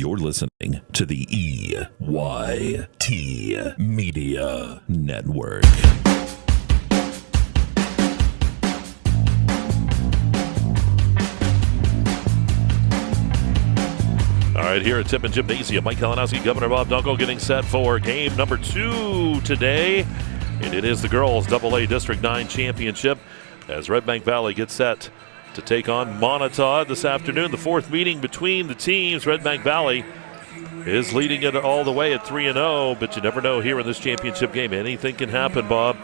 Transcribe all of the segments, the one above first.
You're listening to the EYT Media Network. All right, here at Tippin Gymnasium, Mike Kalinowski, Governor Bob Dunkle getting set for game number 2 today. And it is the girls' PIAA District 9 championship as Redbank Valley gets set to take on Moniteau this afternoon. The fourth meeting between the teams. Redbank Valley is leading it all the way at 3-0, but you never know here in this championship game. Anything can happen, Bob.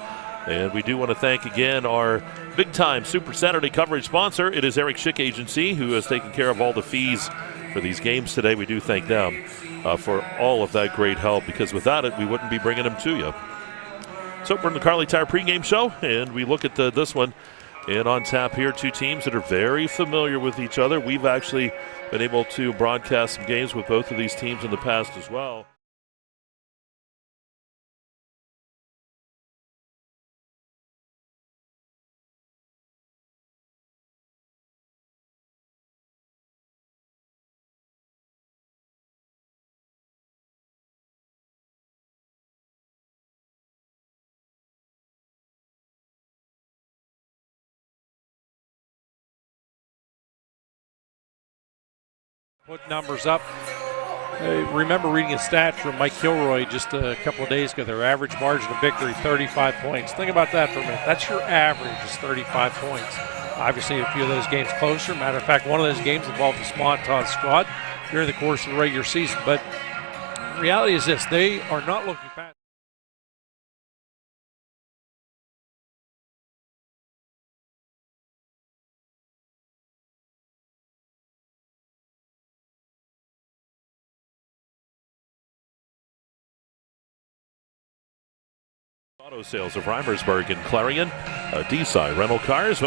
And we do want to thank again our big-time Super Saturday coverage sponsor. It is Eric Schick Agency, who has taken care of all the fees for these games today. We do thank them for all of that great help, because without it, we wouldn't be bringing them to you. So we're in the Carly Tire pregame show, and we look at this one. And on tap here, two teams that are very familiar with each other. We've actually been able to broadcast some games with both of these teams in the past as well. Put numbers up. Remember reading a stat from Mike Kilroy just a couple of days ago. Their average margin of victory, 35 points. Think about that for a minute. That's your average, is 35 points. Obviously, a few of those games closer. Matter of fact, one of those games involved the Moniteau squad during the course of the regular season. But the reality is this: they are not looking past. Auto sales of Reimersburg and Clarion. D-side rental cars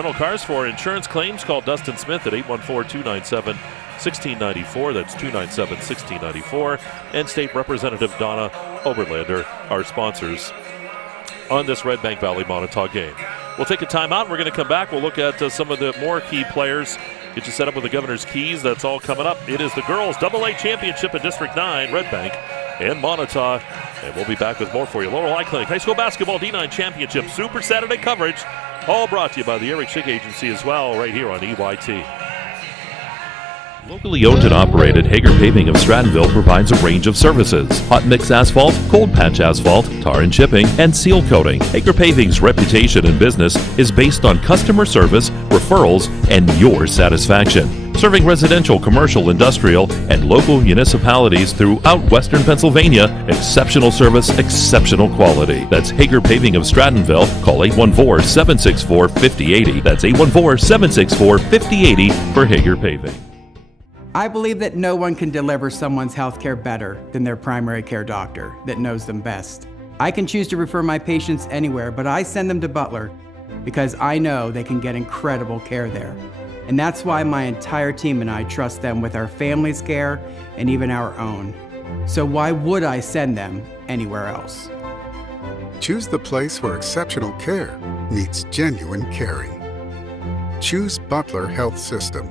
for insurance claims. Call Dustin Smith at 814-297-1694. That's 297-1694. And State Representative Donna Oberlander, our sponsors on this Redbank Valley Moniteau game. We'll take a timeout. We're going to come back. We'll look at some of the more key players. Get you set up with the governor's keys. That's all coming up. It is the girls' AA championship in District 9, Redbank and Moniteau. And we'll be back with more for you. Laurel Clinic High School Basketball D9 Championship Super Saturday coverage. All brought to you by the Eric Schick Agency as well, right here on EYT. Locally owned and operated, Hager Paving of Strattonville provides a range of services: hot mix asphalt, cold patch asphalt, tar and chipping, and seal coating. Hager Paving's reputation in business is based on customer service, referrals, and your satisfaction. Serving residential, commercial, industrial, and local municipalities throughout Western Pennsylvania. Exceptional service, exceptional quality. That's Hager Paving of Strattonville. Call 814-764-5080. That's 814-764-5080 for Hager Paving. I believe that no one can deliver someone's health care better than their primary care doctor that knows them best. I can choose to refer my patients anywhere, but I send them to Butler because I know they can get incredible care there. And that's why my entire team and I trust them with our family's care and even our own. So why would I send them anywhere else? Choose the place where exceptional care meets genuine caring. Choose Butler Health System.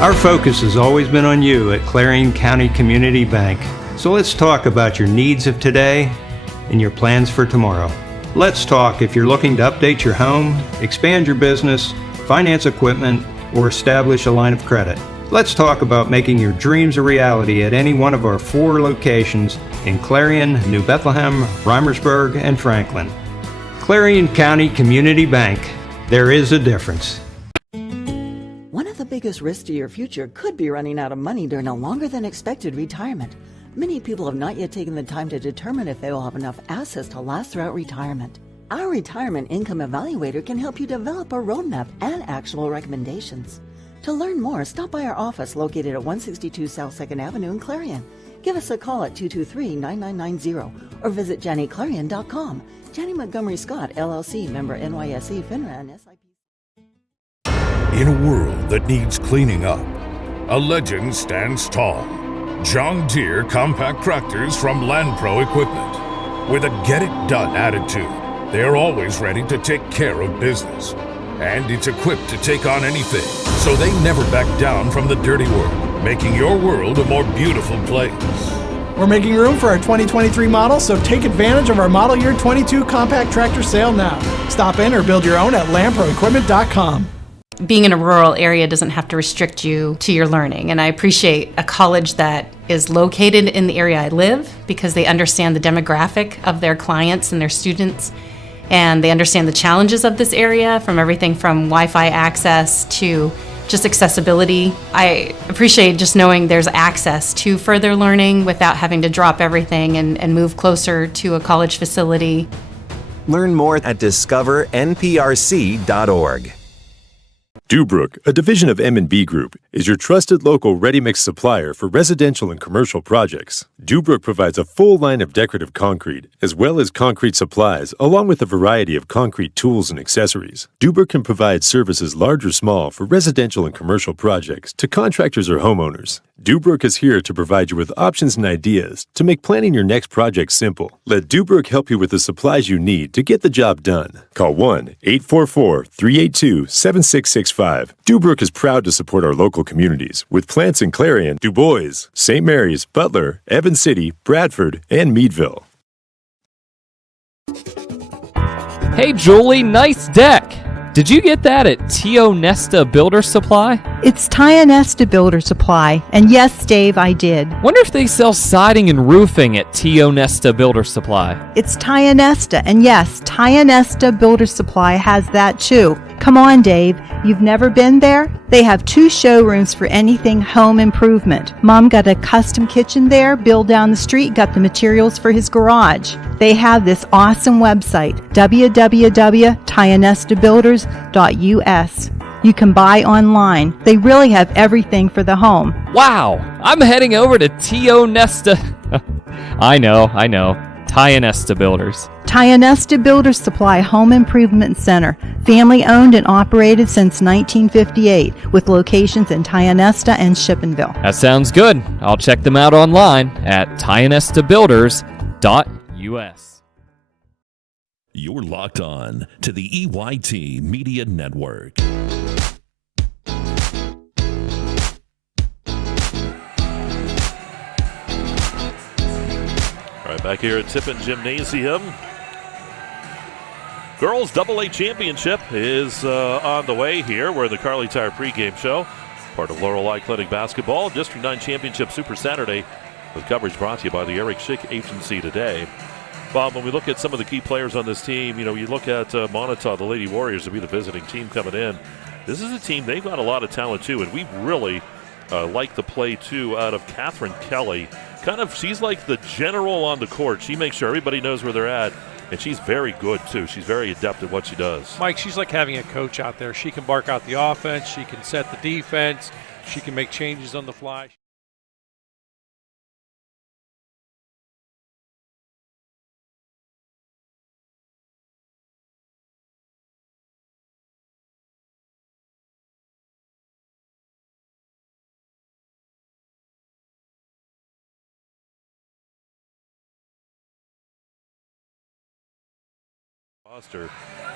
Our focus has always been on you at Clarion County Community Bank. So let's talk about your needs of today and your plans for tomorrow. Let's talk if you're looking to update your home, expand your business, finance equipment, or establish a line of credit. Let's talk about making your dreams a reality at any one of our 4 locations in Clarion, New Bethlehem, Reimersburg, and Franklin. Clarion County Community Bank. There is a difference. One of the biggest risks to your future could be running out of money during a longer than expected retirement. Many people have not yet taken the time to determine if they will have enough assets to last throughout retirement. Our Retirement Income Evaluator can help you develop a roadmap and actionable recommendations. To learn more, stop by our office located at 162 South 2nd Avenue in Clarion. Give us a call at 223-9990 or visit JannyClarion.com. Janney Montgomery Scott, LLC, member NYSE, FINRA, and SIP. In a world that needs cleaning up, a legend stands tall. John Deere compact tractors from LandPro Equipment. With a get-it-done attitude, they're always ready to take care of business. And it's equipped to take on anything, so they never back down from the dirty work, making your world a more beautiful place. We're making room for our 2023 model, so take advantage of our model year 22 compact tractor sale now. Stop in or build your own at LandProEquipment.com. Being in a rural area doesn't have to restrict you to your learning, and I appreciate a college that is located in the area I live because they understand the demographic of their clients and their students, and they understand the challenges of this area, from everything from Wi-Fi access to just accessibility. I appreciate just knowing there's access to further learning without having to drop everything and move closer to a college facility. Learn more at discovernprc.org. Dubrook, a division of M&B Group, is your trusted local ready-mix supplier for residential and commercial projects. Dubrook provides a full line of decorative concrete, as well as concrete supplies, along with a variety of concrete tools and accessories. Dubrook can provide services large or small for residential and commercial projects to contractors or homeowners. Dubrook is here to provide you with options and ideas to make planning your next project simple. Let Dubrook help you with the supplies you need to get the job done. Call 1-844-382-7665. Dubrook is proud to support our local communities with plants in Clarion, Du Bois, St. Mary's, Butler, Evans City, Bradford, and Meadville. Hey Julie, nice deck! Did you get that at Tio Nesta Builder Supply? It's Tio Nesta Builder Supply, and yes, Dave, I did. Wonder if they sell siding and roofing at Tio Nesta Builder Supply. It's Tio Nesta, and yes, Tio Nesta Builder Supply has that too. Come on, Dave, you've never been there? They have 2 showrooms for anything home improvement. Mom got a custom kitchen there. Bill down the street got the materials for his garage. They have this awesome website, www.tionestabuilders.us. You can buy online. They really have everything for the home. Wow, I'm heading over to Tio Nesta. I know. Tio Nesta Builders. Tio Nesta Builder Supply Home Improvement Center, family owned and operated since 1958, with locations in Tio Nesta and Shippenville. That sounds good. I'll check them out online at tionestabuilders.us. You're locked on to the EYT Media Network. Back here at Tippin Gymnasium. Girls AA Championship is on the way here. We're in the Carly Tire pregame show. Part of Laurel Clinic Basketball. District 9 Championship Super Saturday with coverage brought to you by the Eric Schick Agency today. Bob, when we look at some of the key players on this team, you look at Moniteau, the Lady Warriors, to be the visiting team coming in. This is a team, they've got a lot of talent too, and we really like the play too out of Catherine Kelly. She's like the general on the court. She makes sure everybody knows where they're at, and she's very good too. She's very adept at what she does. Mike, she's like having a coach out there. She can bark out the offense. She can set the defense. She can make changes on the fly.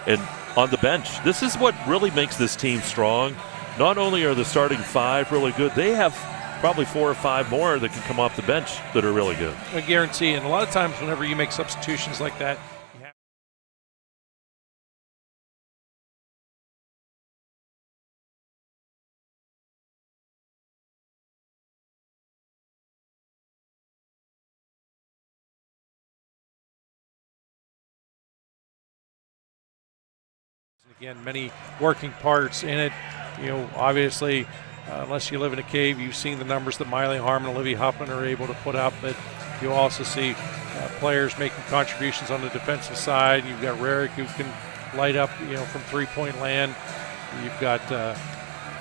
And on the bench, this is what really makes this team strong. Not only are the starting 5 really good, they have probably 4 or 5 more that can come off the bench that are really good. I guarantee. And a lot of times whenever you make substitutions like that, again, many working parts in it. Obviously, unless you live in a cave, you've seen the numbers that Miley Harmon and Olivia Huffman are able to put up, but you'll also see players making contributions on the defensive side. You've got Rarick, who can light up, from three-point land. You've got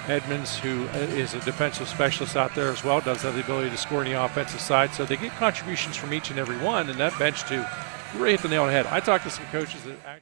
Edmonds, who is a defensive specialist out there as well, does have the ability to score on the offensive side. So they get contributions from each and every one, and that bench too. You really hit the nail on the head. I talked to some coaches that actually.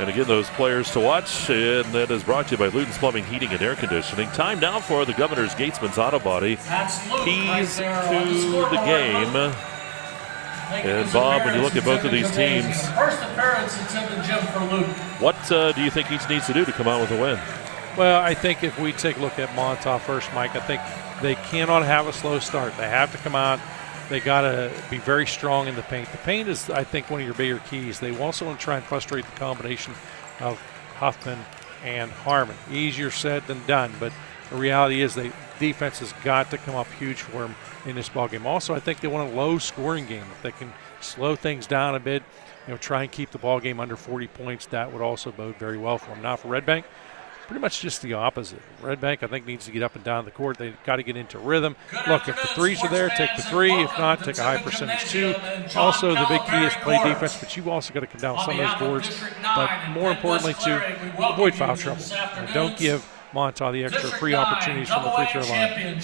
And again, those players to watch, and that is brought to you by Luton's Plumbing, Heating, and Air Conditioning. Time now for the Governor's Gatesman's Auto Body. Keys to the game. And Bob, when you look at both of these teams, First appearance it's in the gym for Luton. What do you think each needs to do to come out with a win? Well, I think if we take a look at Moniteau first, Mike, I think they cannot have a slow start. They have to come out. They got to be very strong in the paint. The paint is, I think, one of your bigger keys. They also want to try and frustrate the combination of Huffman and Harmon. Easier said than done, but the reality is defense has got to come up huge for them in this ballgame. Also, I think they want a low-scoring game. If they can slow things down a bit, try and keep the ballgame under 40 points, that would also bode very well for them. Now for Redbank, pretty much just the opposite. Redbank, I think, needs to get up and down the court. They've got to get into rhythm. Look, if the threes are there, take the three. If not, take a high percentage two. Also, the big key is play defense, but you've also got to come down some of those boards. But more importantly, to avoid foul trouble. Don't give Moniteau the extra free opportunities from the free throw line.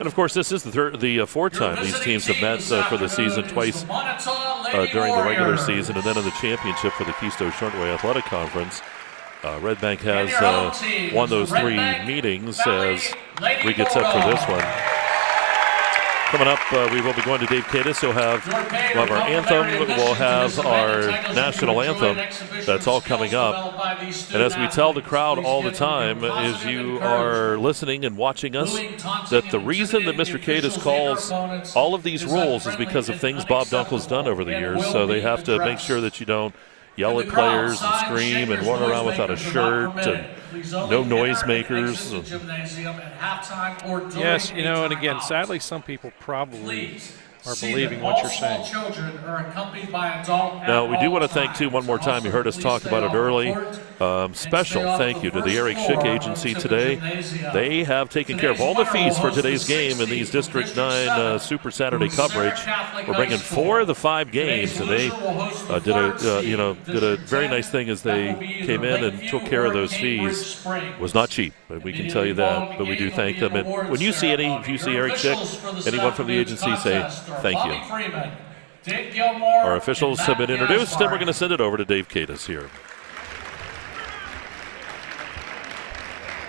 And of course, this is the fourth time these teams have met for the season, twice during the regular season, and then in the championship for the Keystone Shortway Athletic Conference. Redbank has won those three meetings as we get set for this one. Coming up, we will be going to Dave Cadis. We'll have our anthem. We'll have our national anthem. That's all coming up. And as we tell the crowd all the time, as you are listening and watching us, that the reason that Mr. Cadis calls all of these rules is because of things Bob Dunkle's done over the years. So they have to make sure that you don't yell at players and scream and run around without a shirt and no noisemakers. Yes, and again, sadly, some people probably are believing what you're saying. Now, we do want to thank, too, one more time. You heard us talk about it early. Special thank you to the Eric Schick Agency today. They have taken care of all the fees for today's game in these District 9 Super Saturday coverage. We're bringing 4 of the 5 games, and they did a very nice thing as they came in and took care of those fees. It was not cheap, but we can tell you that. But we do thank them. And when you see if you see Eric Schick, anyone from the agency, say thank you. Our officials have been introduced, and we're going to send it over to Dave Cadis here.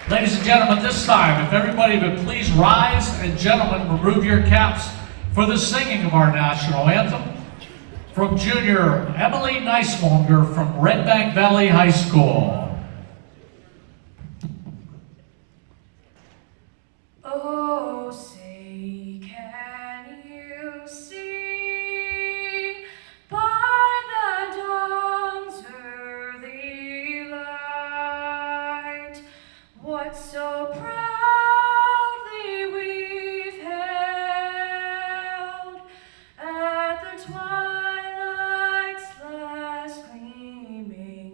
Ladies and gentlemen, this time, if everybody would please rise, and gentlemen, remove your caps for the singing of our national anthem. From junior Emily Neiswanger from Redbank Valley High School. Oh, say, can you see by the dawn's early light what so proudly we've held at the twilight's last gleaming,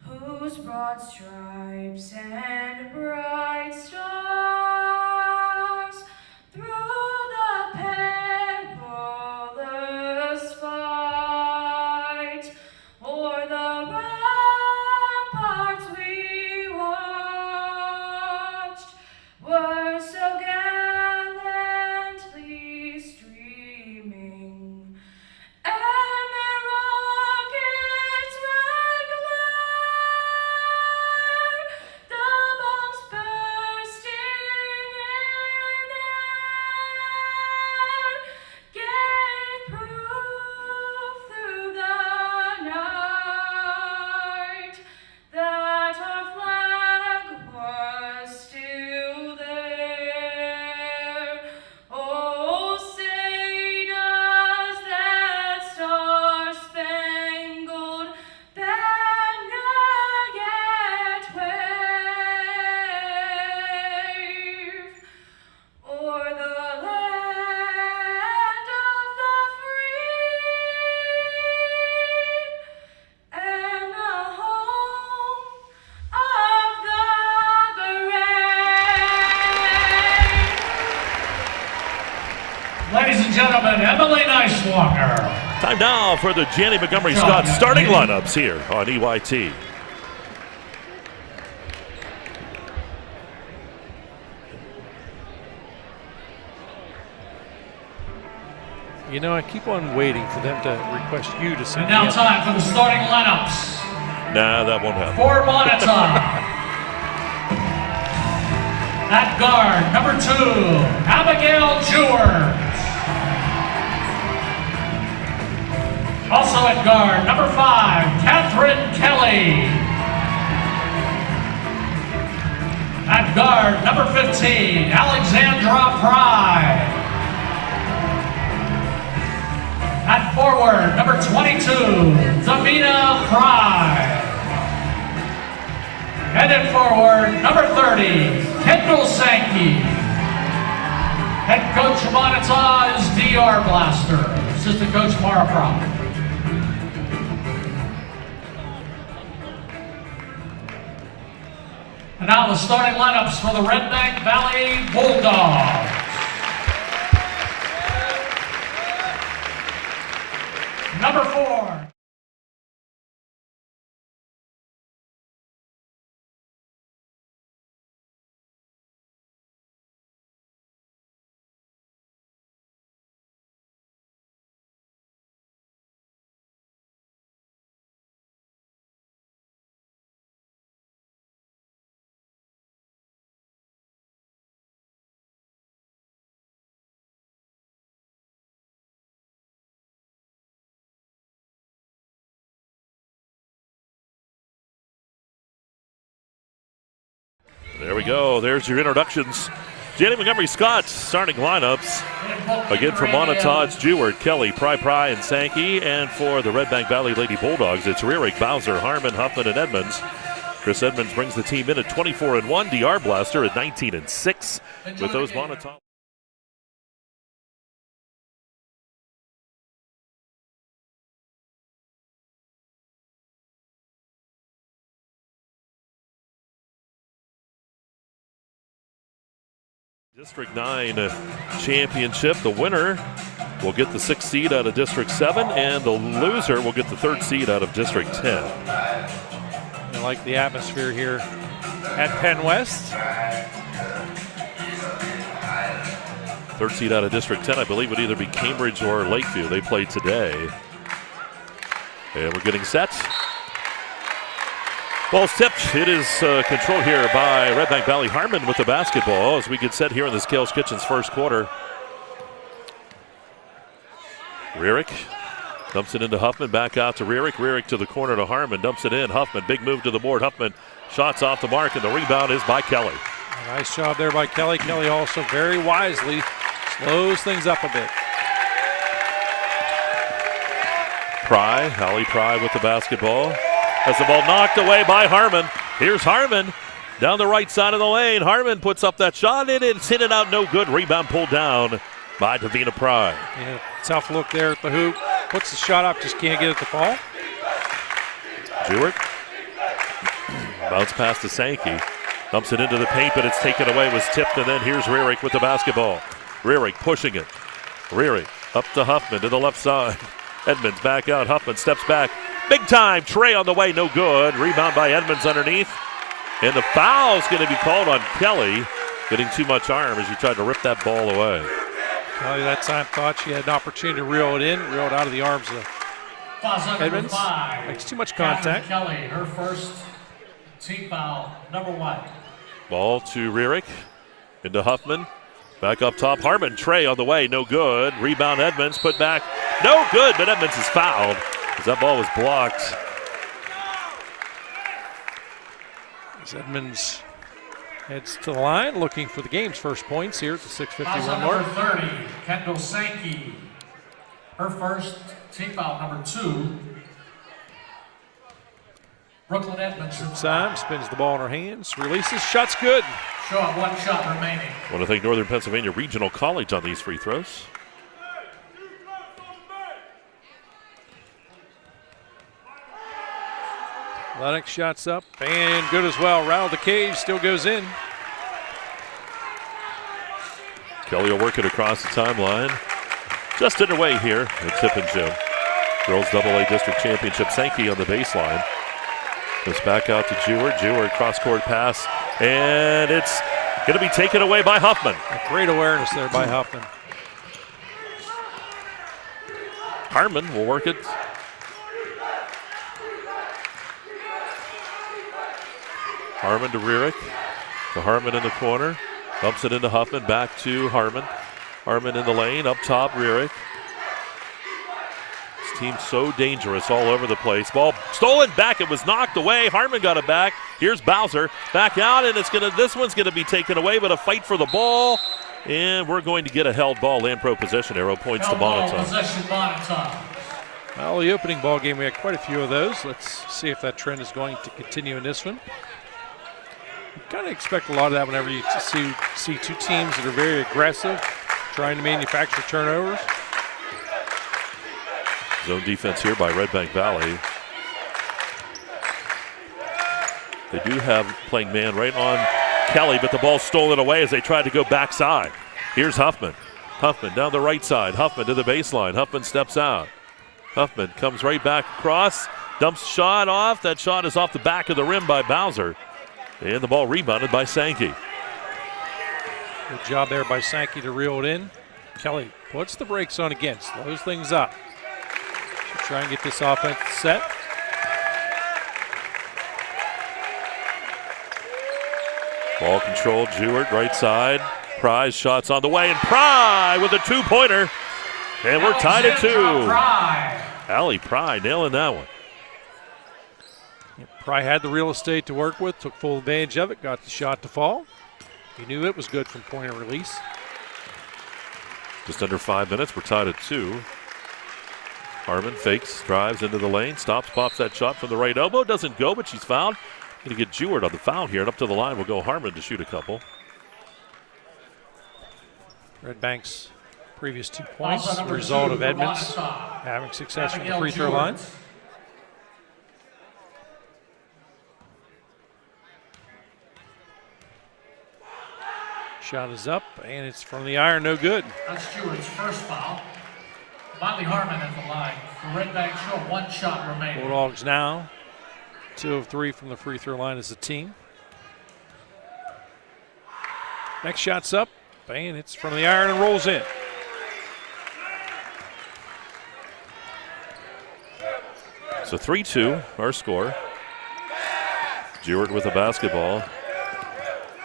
whose broad stripes and bright stars through the perilous fight o'er the ramparts we watched were so gallantly streaming, and their rockets red glare Ladies and gentlemen, Emily Neiswanger. Time now for the Janny Montgomery Scott starting lineups here on EYT. You know, I keep on waiting for them to request you to send And now me time for the starting lineups. Nah, that won't happen. For Moniteau. At guard, number 2, Abigail Jewers. Also at guard, number 5, Catherine Kelly. At guard, number 15, Alexandra Pry. At forward, number 22, Davina Pry. And at forward, number 30, Kendall Sankey. Head coach of Moniteau is DR Blaster. Assistant coach Mara Prop. And now the starting lineups for the Redbank Valley Bulldogs. Number 4. There we go. There's your introductions. Janny Montgomery Scott starting lineups. Again for Moniteau, it's Jeward, Kelly, Pry, and Sankey. And for the Redbank Valley Lady Bulldogs, it's Rearick, Bowser, Harmon, Huffman, and Edmonds. Chris Edmonds brings the team in at 24-1. DR Blaster at 19-6 with those Moniteau. District 9 championship. The winner will get the 6th seed out of District 7, and the loser will get the 3rd seed out of District 10. I like the atmosphere here at PennWest. 3rd seed out of District 10, I believe, would either be Cambridge or Lakeview. They play today. And we're getting set. Ball's tipped. It is controlled here by Redbank Valley Harmon with the basketball as we get set here in the Scales Kitchens first quarter. Rearick dumps it into Huffman, back out to Rearick. Rearick to the corner to Harmon, dumps it in. Huffman, big move to the board. Huffman, shots off the mark, and the rebound is by Kelly. Nice job there by Kelly. Kelly also very wisely slows things up a bit. Pry, Hallie Pry with the basketball. Has the ball knocked away by Harmon. Here's Harmon down the right side of the lane. Harmon puts up that shot, and it's hit it out no good. Rebound pulled down by Davina Pry. Yeah, tough look there at the hoop. Puts the shot up, just can't get it to fall. Jewett. Bounce pass to Sankey. Dumps it into the paint, but it's taken away, was tipped, and then here's Rearick with the basketball. Rearick pushing it. Rearick up to Huffman to the left side. Edmonds back out. Huffman steps back. Big time. Trey on the way, no good. Rebound by Edmonds underneath. And the foul's going to be called on Kelly. Getting too much arm as he tried to rip that ball away. Kelly that time thought she had an opportunity to reel it in, reel it out of the arms of Edmonds. Makes too much contact. Kelly, her first team foul, number 1. Ball to Rearick. Into Huffman. Back up top. Harmon. Trey on the way, no good. Rebound Edmonds, put back. No good, but Edmonds is fouled as that ball was blocked. As Edmonds heads to the line, looking for the game's first points here at the 6:51 mark. Number 30, Kendall Sankey. Her first team foul, number 2. Brooklyn Edmonds. Time, spins the ball in her hands, releases, shot's good. Show up 1 shot remaining. I want to thank Northern Pennsylvania Regional College on these free throws. Lennox shots up and good as well. Rattle the cage, still goes in. Kelly will work it across the timeline. Just underway here at Tip and Jim. Girls AA District Championship. Sankey on the baseline. Goes back out to Jewett. Jewett cross-court pass. And it's going to be taken away by Huffman. A great awareness there by Huffman. Harmon will work it. Harmon to Rierick. To Harmon in the corner. Bumps it into Huffman. Back to Harmon. Harmon in the lane. Up top, Rierick. This team's so dangerous all over the place. Ball stolen back. It was knocked away. Harmon got it back. Here's Bowser. Back out, and this one's gonna be taken away, but a fight for the ball. And we're going to get a held ball. Land Pro possession arrow points to Moniteau. Well, the opening ball game, we had quite a few of those. Let's see if that trend is going to continue in this one. You kind of expect a lot of that whenever you see two teams that are very aggressive, trying to manufacture turnovers. Zone defense here by Redbank Valley. They do have playing man right on Kelly, but the ball's stolen away as they try to go backside. Here's Huffman. Huffman down the right side. Huffman to the baseline. Huffman steps out. Huffman comes right back across, dumps shot off. That shot is off the back of the rim by Bowser. And the ball rebounded by Sankey. Good job there by Sankey to reel it in. Kelly puts the brakes on again, slows things up. She'll try and get this offense set. Ball controlled, Jewett right side. Pry's shots on the way, and Pry with a two-pointer. And we're tied at 2. Allie Pry nailing that one. Pry had the real estate to work with, took full advantage of it, got the shot to fall. He knew it was good from point of release. Just under 5 minutes, we're tied at 2. Harmon fakes, drives into the lane, stops, pops that shot from the right elbow. Doesn't go, but she's fouled. Going to get Jewett on the foul here, and up to the line will go Harmon to shoot a couple. Redbank's previous 2 points, the result of Edmonds having success from the free throw line. Shot is up, and it's from the iron, no good. That's Jewett's first foul. Miley Harmon at the line. For Redbank, show 1 shot remaining. Bulldogs now 2 of 3 from the free throw line as a team. Next shot's up, and it's from the iron and rolls in. So 3-2, our score. Jewett with the basketball.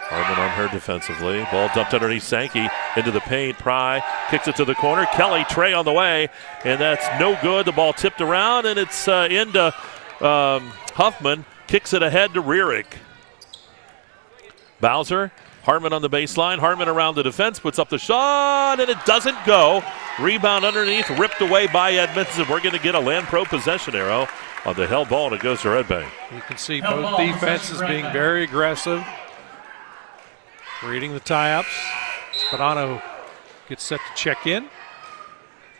Harmon on her defensively. Ball dumped underneath Sankey into the paint. Pry kicks it to the corner. Kelly, Trey on the way, and that's no good. The ball tipped around, and it's into Huffman. Kicks it ahead to Rierick. Bowser, Harmon on the baseline. Harmon around the defense, puts up the shot, and it doesn't go. Rebound underneath, ripped away by Edmonds, and we're going to get a Land Pro possession arrow on the held ball, and it goes to Redbank. You can see both defenses being very aggressive. Reading the tie-ups. Spadano gets set to check in.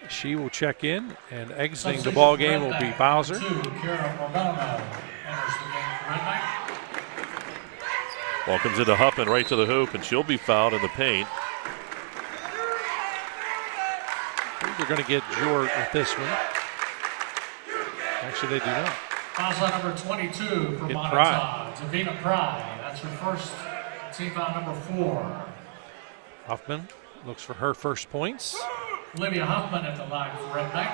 She will check in, and exiting the ball game will be Bowser. Ball comes into Huffman right to the hoop, and she'll be fouled in the paint. I think they're going to get Jewett with this one. Actually, they do not. Foul number 22 for Moniteau. Davina Pry. That's her first. Team foul number 4. Huffman looks for her first points. Olivia Huffman at the line for Redbank.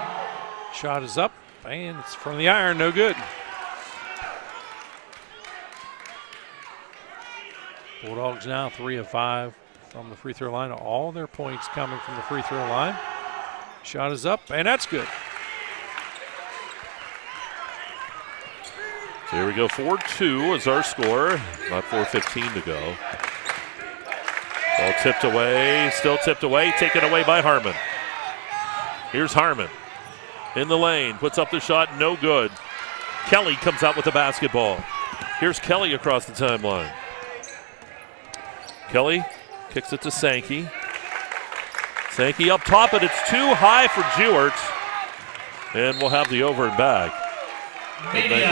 Shot is up, and it's from the iron, no good. Bulldogs now 3 of 5 from the free throw line. All their points coming from the free throw line. Shot is up, and that's good. So here we go, 4-2 is our score. About 4:15 to go. Ball tipped away, still tipped away, taken away by Harmon. Here's Harmon in the lane, puts up the shot, no good. Kelly comes out with the basketball. Here's Kelly across the timeline. Kelly kicks it to Sankey. Sankey up top, but it's too high for Jewett. And we'll have the over and back. Media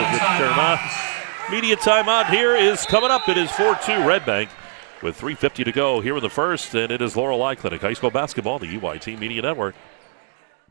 timeout here is coming up. It is 4-2 Redbank with 3:50 to go here in the first, and it is Laurel Eye Clinic High School Basketball, the EYT Media Network.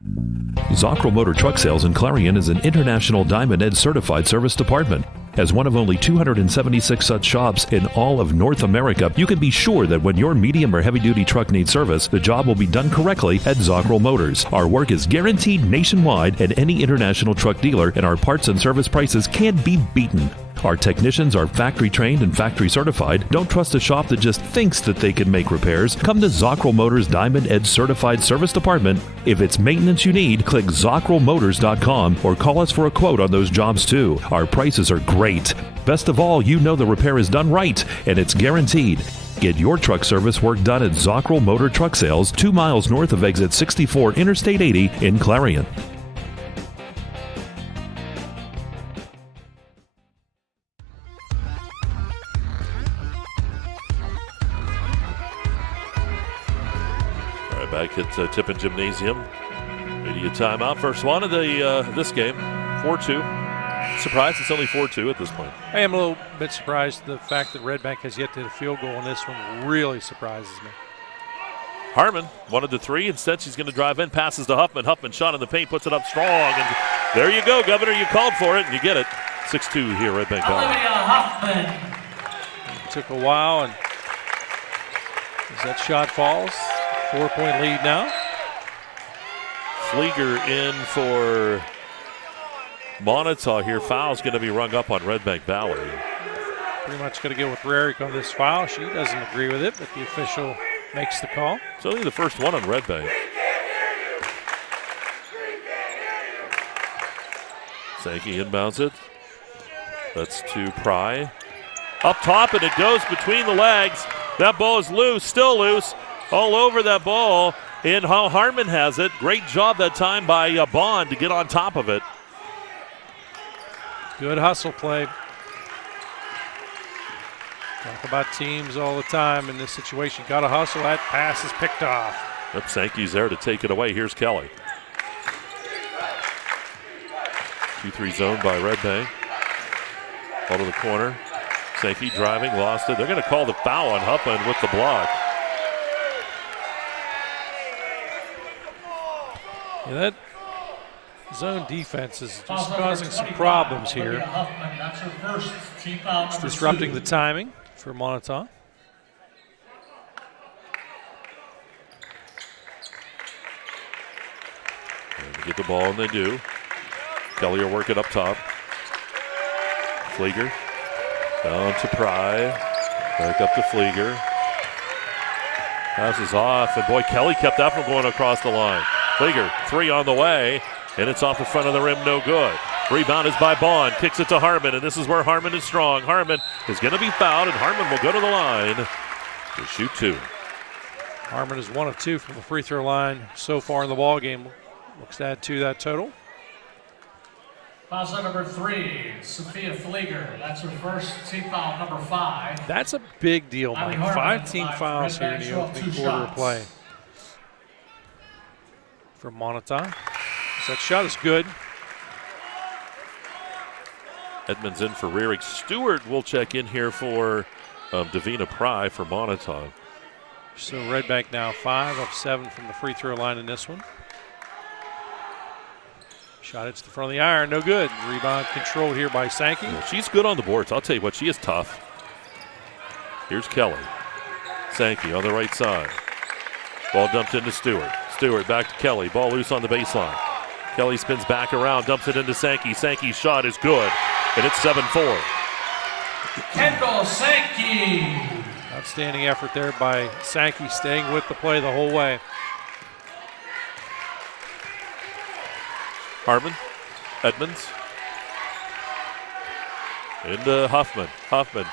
Zockrell Motor Truck Sales in Clarion is an international Diamond Ed certified service department. As one of only 276 such shops in all of North America, you can be sure that when your medium or heavy-duty truck needs service, the job will be done correctly at Zockrell Motors. Our work is guaranteed nationwide at any international truck dealer, and our parts and service prices can't be beaten. Our technicians are factory trained and factory certified. Don't trust a shop that just thinks that they can make repairs. Come to Zockrell Motors Diamond Edge Certified Service Department. If it's maintenance you need, click ZockrellMotors.com or call us for a quote on those jobs too. Our prices are great. Best of all, you know the repair is done right and it's guaranteed. Get your truck service work done at Zockrell Motor Truck Sales, 2 miles north of exit 64 Interstate 80 in Clarion. Back at Tippin Gymnasium. Media timeout. First one of the this game. 4-2. Surprised it's only 4-2 at this point. I am a little bit surprised. The fact that Redbank has yet to hit a field goal in this one really surprises me. Harmon wanted the three. Instead, she's going to drive in. Passes to Huffman. Huffman shot in the paint. Puts it up strong. And there you go, Governor. You called for it, and you get it. 6-2 here, Redbank Valley. Huffman. It took a while, and as that shot falls, 4-point lead now. Flieger in for Moniteau here. Foul's going to be rung up on Redbank Valley. Pretty much going to go with Rarick on this foul. She doesn't agree with it, but the official makes the call. It's only the first one on Redbank. Sankey inbounds it. That's to Pry. Up top, and it goes between the legs. That ball is loose, still loose. All over that ball, and how Harmon has it. Great job that time by Bond to get on top of it. Good hustle play. Talk about teams all the time in this situation. Got to hustle. That pass is picked off. Yep, Sankey's there to take it away. Here's Kelly. 2-3 zone by Redbank. Ball to the corner. Sankey driving, lost it. They're going to call the foul on Huffman with the block. Yeah, that zone defense is just causing some problems here. It's disrupting the timing for Moniteau. They get the ball, and they do. Kelly will work it up top. Flieger down to Pry. Back up to Flieger. Passes off, and boy, Kelly kept that from going across the line. Flieger, three on the way, and it's off the front of the rim, no good. Rebound is by Bond, kicks it to Harmon, and this is where Harmon is strong. Harmon is going to be fouled, and Harmon will go to the line to shoot two. Harmon is 1 of 2 from the free throw line so far in the ball game. Looks to add to that total. Foul shot number 3, Sophia Flieger. That's her first team foul, number 5. That's a big deal, Mike. 5 team fouls here in the opening quarter of play for Moniteau. So that shot is good. Edmonds in for Rarick. Stewart will check in here for Davina Pry for Moniteau. So Redbank now 5 of 7 from the free throw line in this one. Shot hits the front of the iron, no good. Rebound controlled here by Sankey. Yeah, she's good on the boards. I'll tell you what, she is tough. Here's Kelly. Sankey on the right side. Ball dumped into Stewart. Stewart back to Kelly. Ball loose on the baseline. Kelly spins back around, dumps it into Sankey. Sankey's shot is good, and it's 7-4. Kendall Sankey. Outstanding effort there by Sankey, staying with the play the whole way. Harmon, Edmonds, into Huffman. Huffman,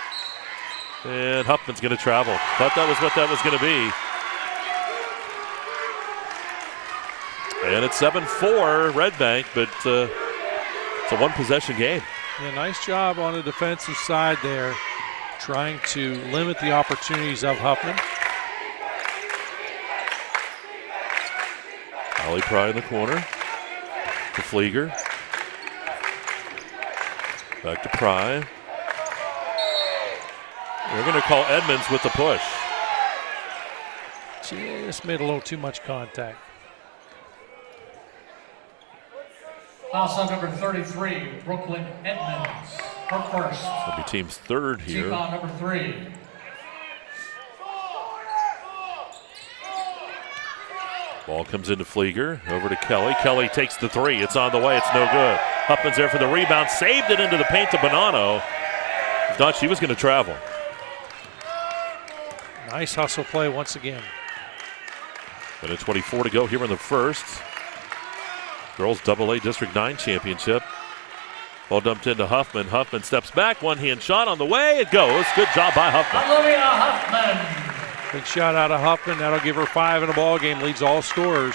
and Huffman's going to travel. Thought that was what that was going to be. And it's 7-4 Redbank, but it's a one-possession game. Yeah, nice job on the defensive side there, trying to limit the opportunities of Huffman. Allie Pry in the corner. To Flieger. Back to Pry. We're going to call Edmonds with the push. Just made a little too much contact. Foul shot number 33, Brooklyn Edmonds. Her first. That'll be team's third here. Team foul number 3. Ball comes into Flieger, over to Kelly. Kelly takes the three. It's on the way. It's no good. Huffman's there for the rebound. Saved it into the paint to Bonanno. Thought she was going to travel. Nice hustle play once again. Minute 24 to go here in the first. Girls AA District 9 championship. Ball dumped into Huffman. Huffman steps back. One-hand shot on the way. It goes. Good job by Huffman. Olivia Huffman. Big shot out of Huffman. That'll give her 5 in the ball game. Leads all scorers.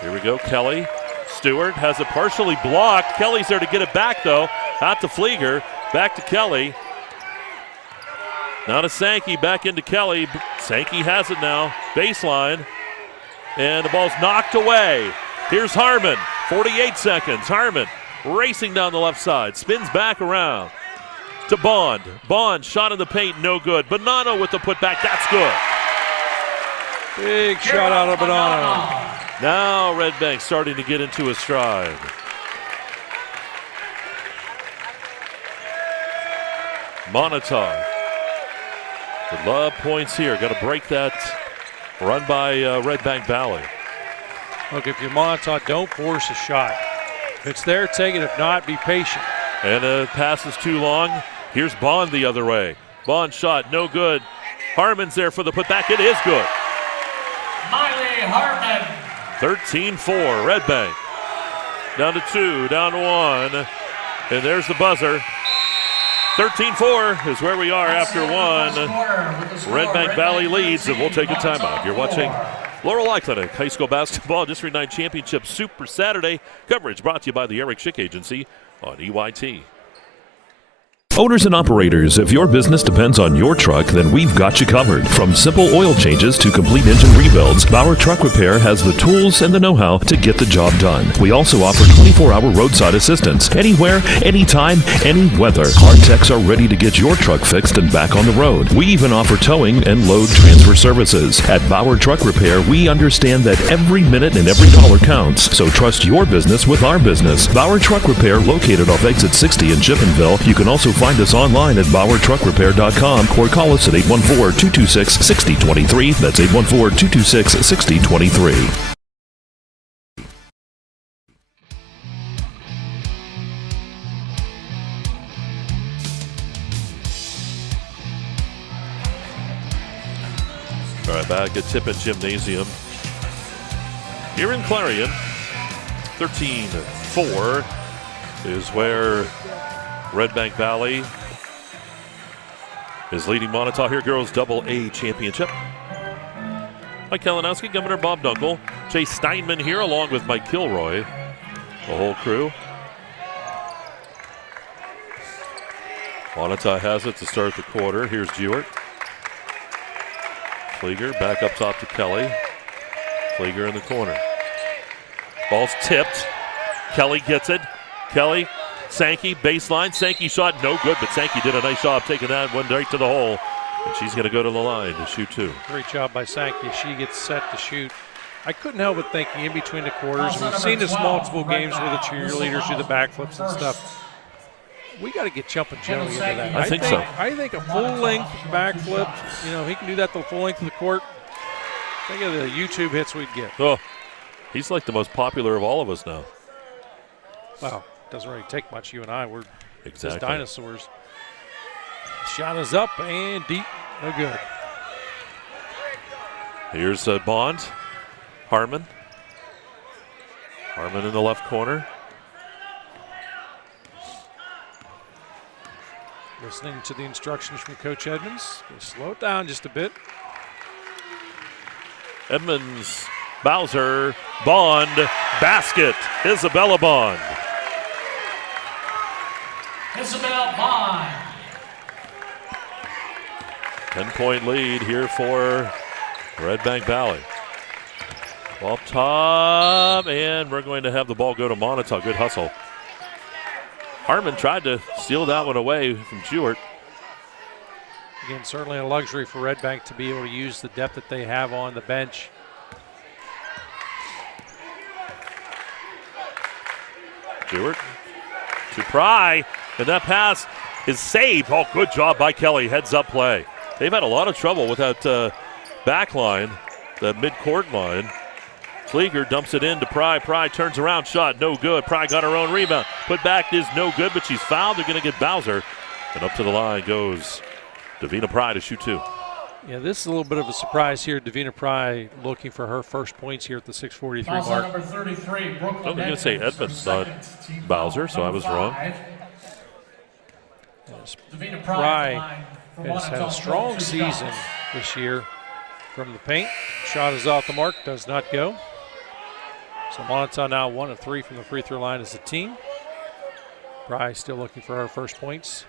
Here we go. Kelly. Stewart has it partially blocked. Kelly's there to get it back, though. Out to Flieger. Back to Kelly. Now to Sankey. Back into Kelly. Sankey has it now. Baseline. And the ball's knocked away. Here's Harmon. 48 seconds. Harmon racing down the left side. Spins back around to Bond. Bond shot in the paint. No good. Bonanno with the putback. That's good. Big shot out of Bonanno. Now Redbank starting to get into his stride. Moniteau. Would love points here. Got to break that run by Redbank Valley. Look, if you're Moniteau, don't force a shot. If it's there, take it. If not, be patient. And the pass is too long. Here's Bond the other way. Bond shot, no good. Harmon's there for the putback. It is good. Miley Harmon. 13-4, Redbank. Down to 2, down to 1. And there's the buzzer. 13-4 is where we are after 1. Redbank Valley leads, and we'll take a timeout. You're watching Laurel Clinic High School Basketball District 9 Championship Super Saturday. Coverage brought to you by the Eric Schick Agency on EYT. Owners and operators, if your business depends on your truck, then we've got you covered. From simple oil changes to complete engine rebuilds, Bauer Truck Repair has the tools and the know-how to get the job done. We also offer 24-hour roadside assistance. Anywhere, anytime, any weather. Our techs are ready to get your truck fixed and back on the road. We even offer towing and load transfer services. At Bauer Truck Repair, we understand that every minute and every dollar counts. So trust your business with our business. Bauer Truck Repair, located off exit 60 in Chippenville. You can also find us online at exploreClarion.com or call us at 814-226-6023. That's 814-226-6023. All right, back at Tippin Gymnasium. Here in Clarion, 13-4 is where Redbank Valley is leading Moniteau here, girls AA championship. Mike Kalinowski, Governor Bob Dunkle, Chase Steinman here along with Mike Kilroy, the whole crew. Moniteau has it to start the quarter. Here's Jewett. Flieger back up top to Kelly. Flieger in the corner. Ball's tipped. Kelly gets it. Kelly, Sankey, baseline. Sankey shot no good, but Sankey did a nice job taking that one right to the hole. And she's going to go to the line to shoot 2. Great job by Sankey. She gets set to shoot. I couldn't help but thinking in between the quarters, we've seen this multiple games where the cheerleaders do the backflips and stuff. We got to get Jumpin' Joey into that. I think so. I think a full-length backflip, you know, he can do that the full length of the court. Think of the YouTube hits we'd get. Oh, he's like the most popular of all of us now. Well, doesn't really take much. You and I, we're exactly just dinosaurs. Shot is up and deep. No good. Here's Bond. Harmon. Harmon in the left corner. Listening to the instructions from Coach Edmonds. We'll slow it down just a bit. Edmonds, Bowser, Bond, basket. Isabella Bond. Isabel Bond. 10-point lead here for Redbank Valley. Ball top, and we're going to have the ball go to Moniteau. Good hustle. Harmon tried to steal that one away from Jewett. Again, certainly a luxury for Redbank to be able to use the depth that they have on the bench. Stewart to Pry, and that pass is saved. Oh, good job by Kelly. Heads up play. They've had a lot of trouble with that back line, that mid-court line. Flieger dumps it in to Pry. Pry turns around, shot, no good. Pry got her own rebound. Put back is no good, but she's fouled. They're going to get Bowser. And up to the line goes Davina Pry to shoot 2. Yeah, this is a little bit of a surprise here. Davina Pry looking for her first points here at the 6:43 mark. Number 33, Brooklyn. I was going to say Edmonds, not Bowser, so I was wrong. Yes, Pry has had a strong season this year from the paint. Shot is off the mark, does not go. So Moniteau now 1 of 3 from the free throw line as a team. Pry still looking for her first points.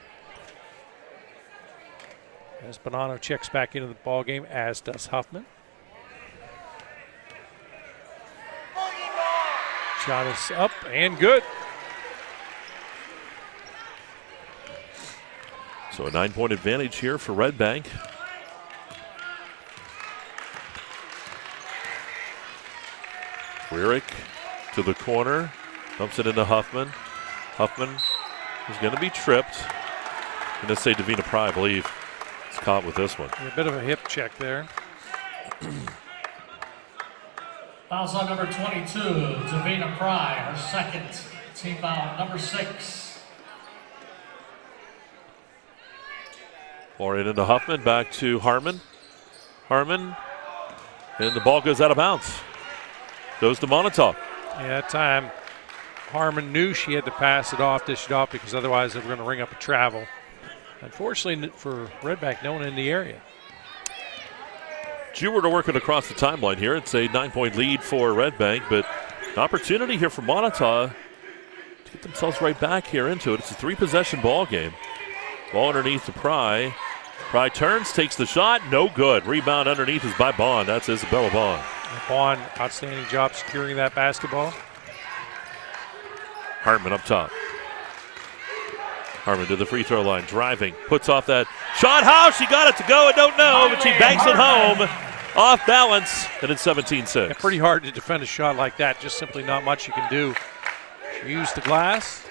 As Bonanno checks back into the ball game, as does Huffman. Shot is up and good. So a 9-point advantage here for Redbank. Rierick to the corner, dumps it into Huffman. Huffman is going to be tripped. I'm going to say Davina Pry, I believe, is caught with this one. A bit of a hip check there. Fouls on number 22, Davina Pry, her second team foul, number 6. Florian into Huffman, back to Harmon. Harmon, and the ball goes out of bounds. Goes to Moniteau. Yeah, that time Harmon knew she had to pass it off, dish it off, because otherwise they were going to ring up a travel. Unfortunately for Redbank, no one in the area. Jewett are working across the timeline here. It's a 9-point lead for Redbank, but an opportunity here for Moniteau to get themselves right back here into it. It's a 3-possession ball game. Ball underneath to Pry. Pry turns, takes the shot, no good. Rebound underneath is by Bond. That's Isabella Bond. Bond, outstanding job securing that basketball. Hartman up top. Hartman to the free throw line, driving, puts off that shot. How she got it to go, I don't know, but she banks it home. Off balance, and it's 17-6. Yeah, pretty hard to defend a shot like that. Just simply not much you can do. She used the glass.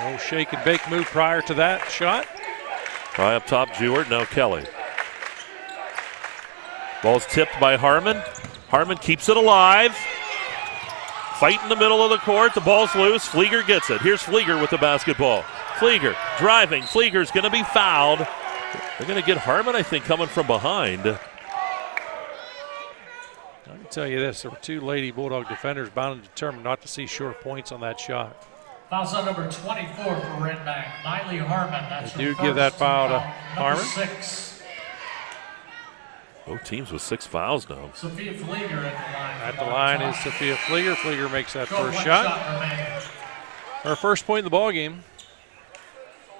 A little shake and bake move prior to that shot. Pry up top, Jewett, now Kelly. Ball's tipped by Harmon. Harmon keeps it alive. Fight in the middle of the court. The ball's loose. Flieger gets it. Here's Flieger with the basketball. Flieger driving. Flieger's going to be fouled. They're going to get Harmon, I think, coming from behind. I can tell you this. There were 2 Lady Bulldog defenders bound and determined not to see short points on that shot. Fouls on number 24 for Redbank, Miley Harmon. That's they do give that foul to Harmon. 6. Both teams with 6 fouls now. Sophia Flieger at the line. At the line is Sophia Flieger. Flieger makes that first shot. Her first point in the ball game.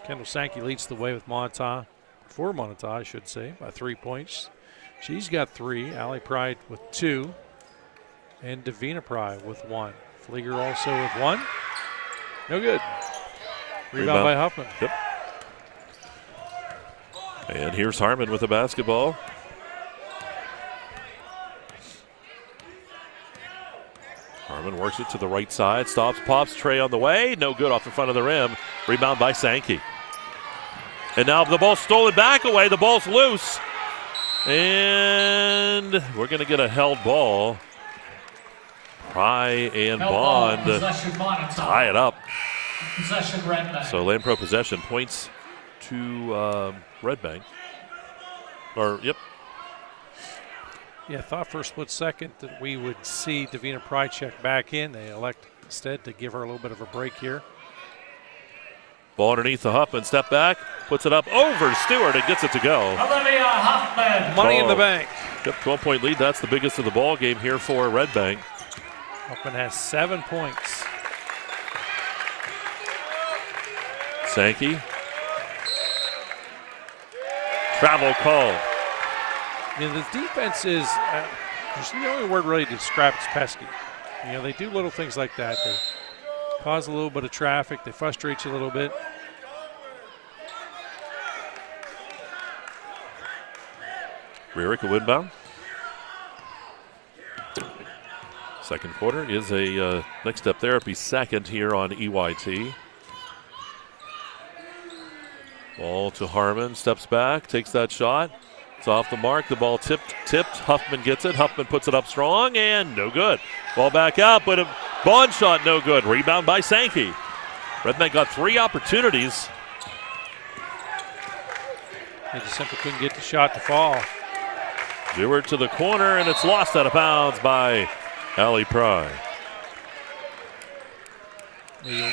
Kendall Sankey leads the way with Moniteau, for Moniteau, I should say, by 3 points. She's got 3. Allie Pride with 2. And Davina Pry with 1. Flieger also with 1. No good. Rebound by Huffman. Yep. And here's Harmon with the basketball. Harmon works it to the right side, stops, pops, Trey on the way. No good off the front of the rim. Rebound by Sankey. And now the ball's stolen back away. The ball's loose. And we're going to get a held ball. Pry and Bond tie it up. Possession Redbank. So Lampro possession, points to Redbank. Or, yep. Yeah, I thought for a split second that we would see Davina Pry check back in. They elect instead to give her a little bit of a break here. Ball underneath the Huffman, step back, puts it up over Stewart and gets it to go. Olivia Huffman. Money in the bank. Yep, 12-point lead. That's the biggest of the ball game here for Redbank. Huffman has 7 points. Sankey. Travel call. You know, the defense is, there's the only word really to describe it's pesky. You know, they do little things like that. They cause a little bit of traffic. They frustrate you a little bit. Rierick a inbound. Second quarter is a Next Step Therapy second here on EYT. Ball to Harmon, steps back, takes that shot. It's off the mark, the ball tipped. Huffman gets it, Huffman puts it up strong and no good. Ball back out, but a Bond shot no good. Rebound by Sankey. Redbank got 3 opportunities. They just simply couldn't get the shot to fall. Dewart to the corner, and it's lost out of bounds by Allie Pry. You'll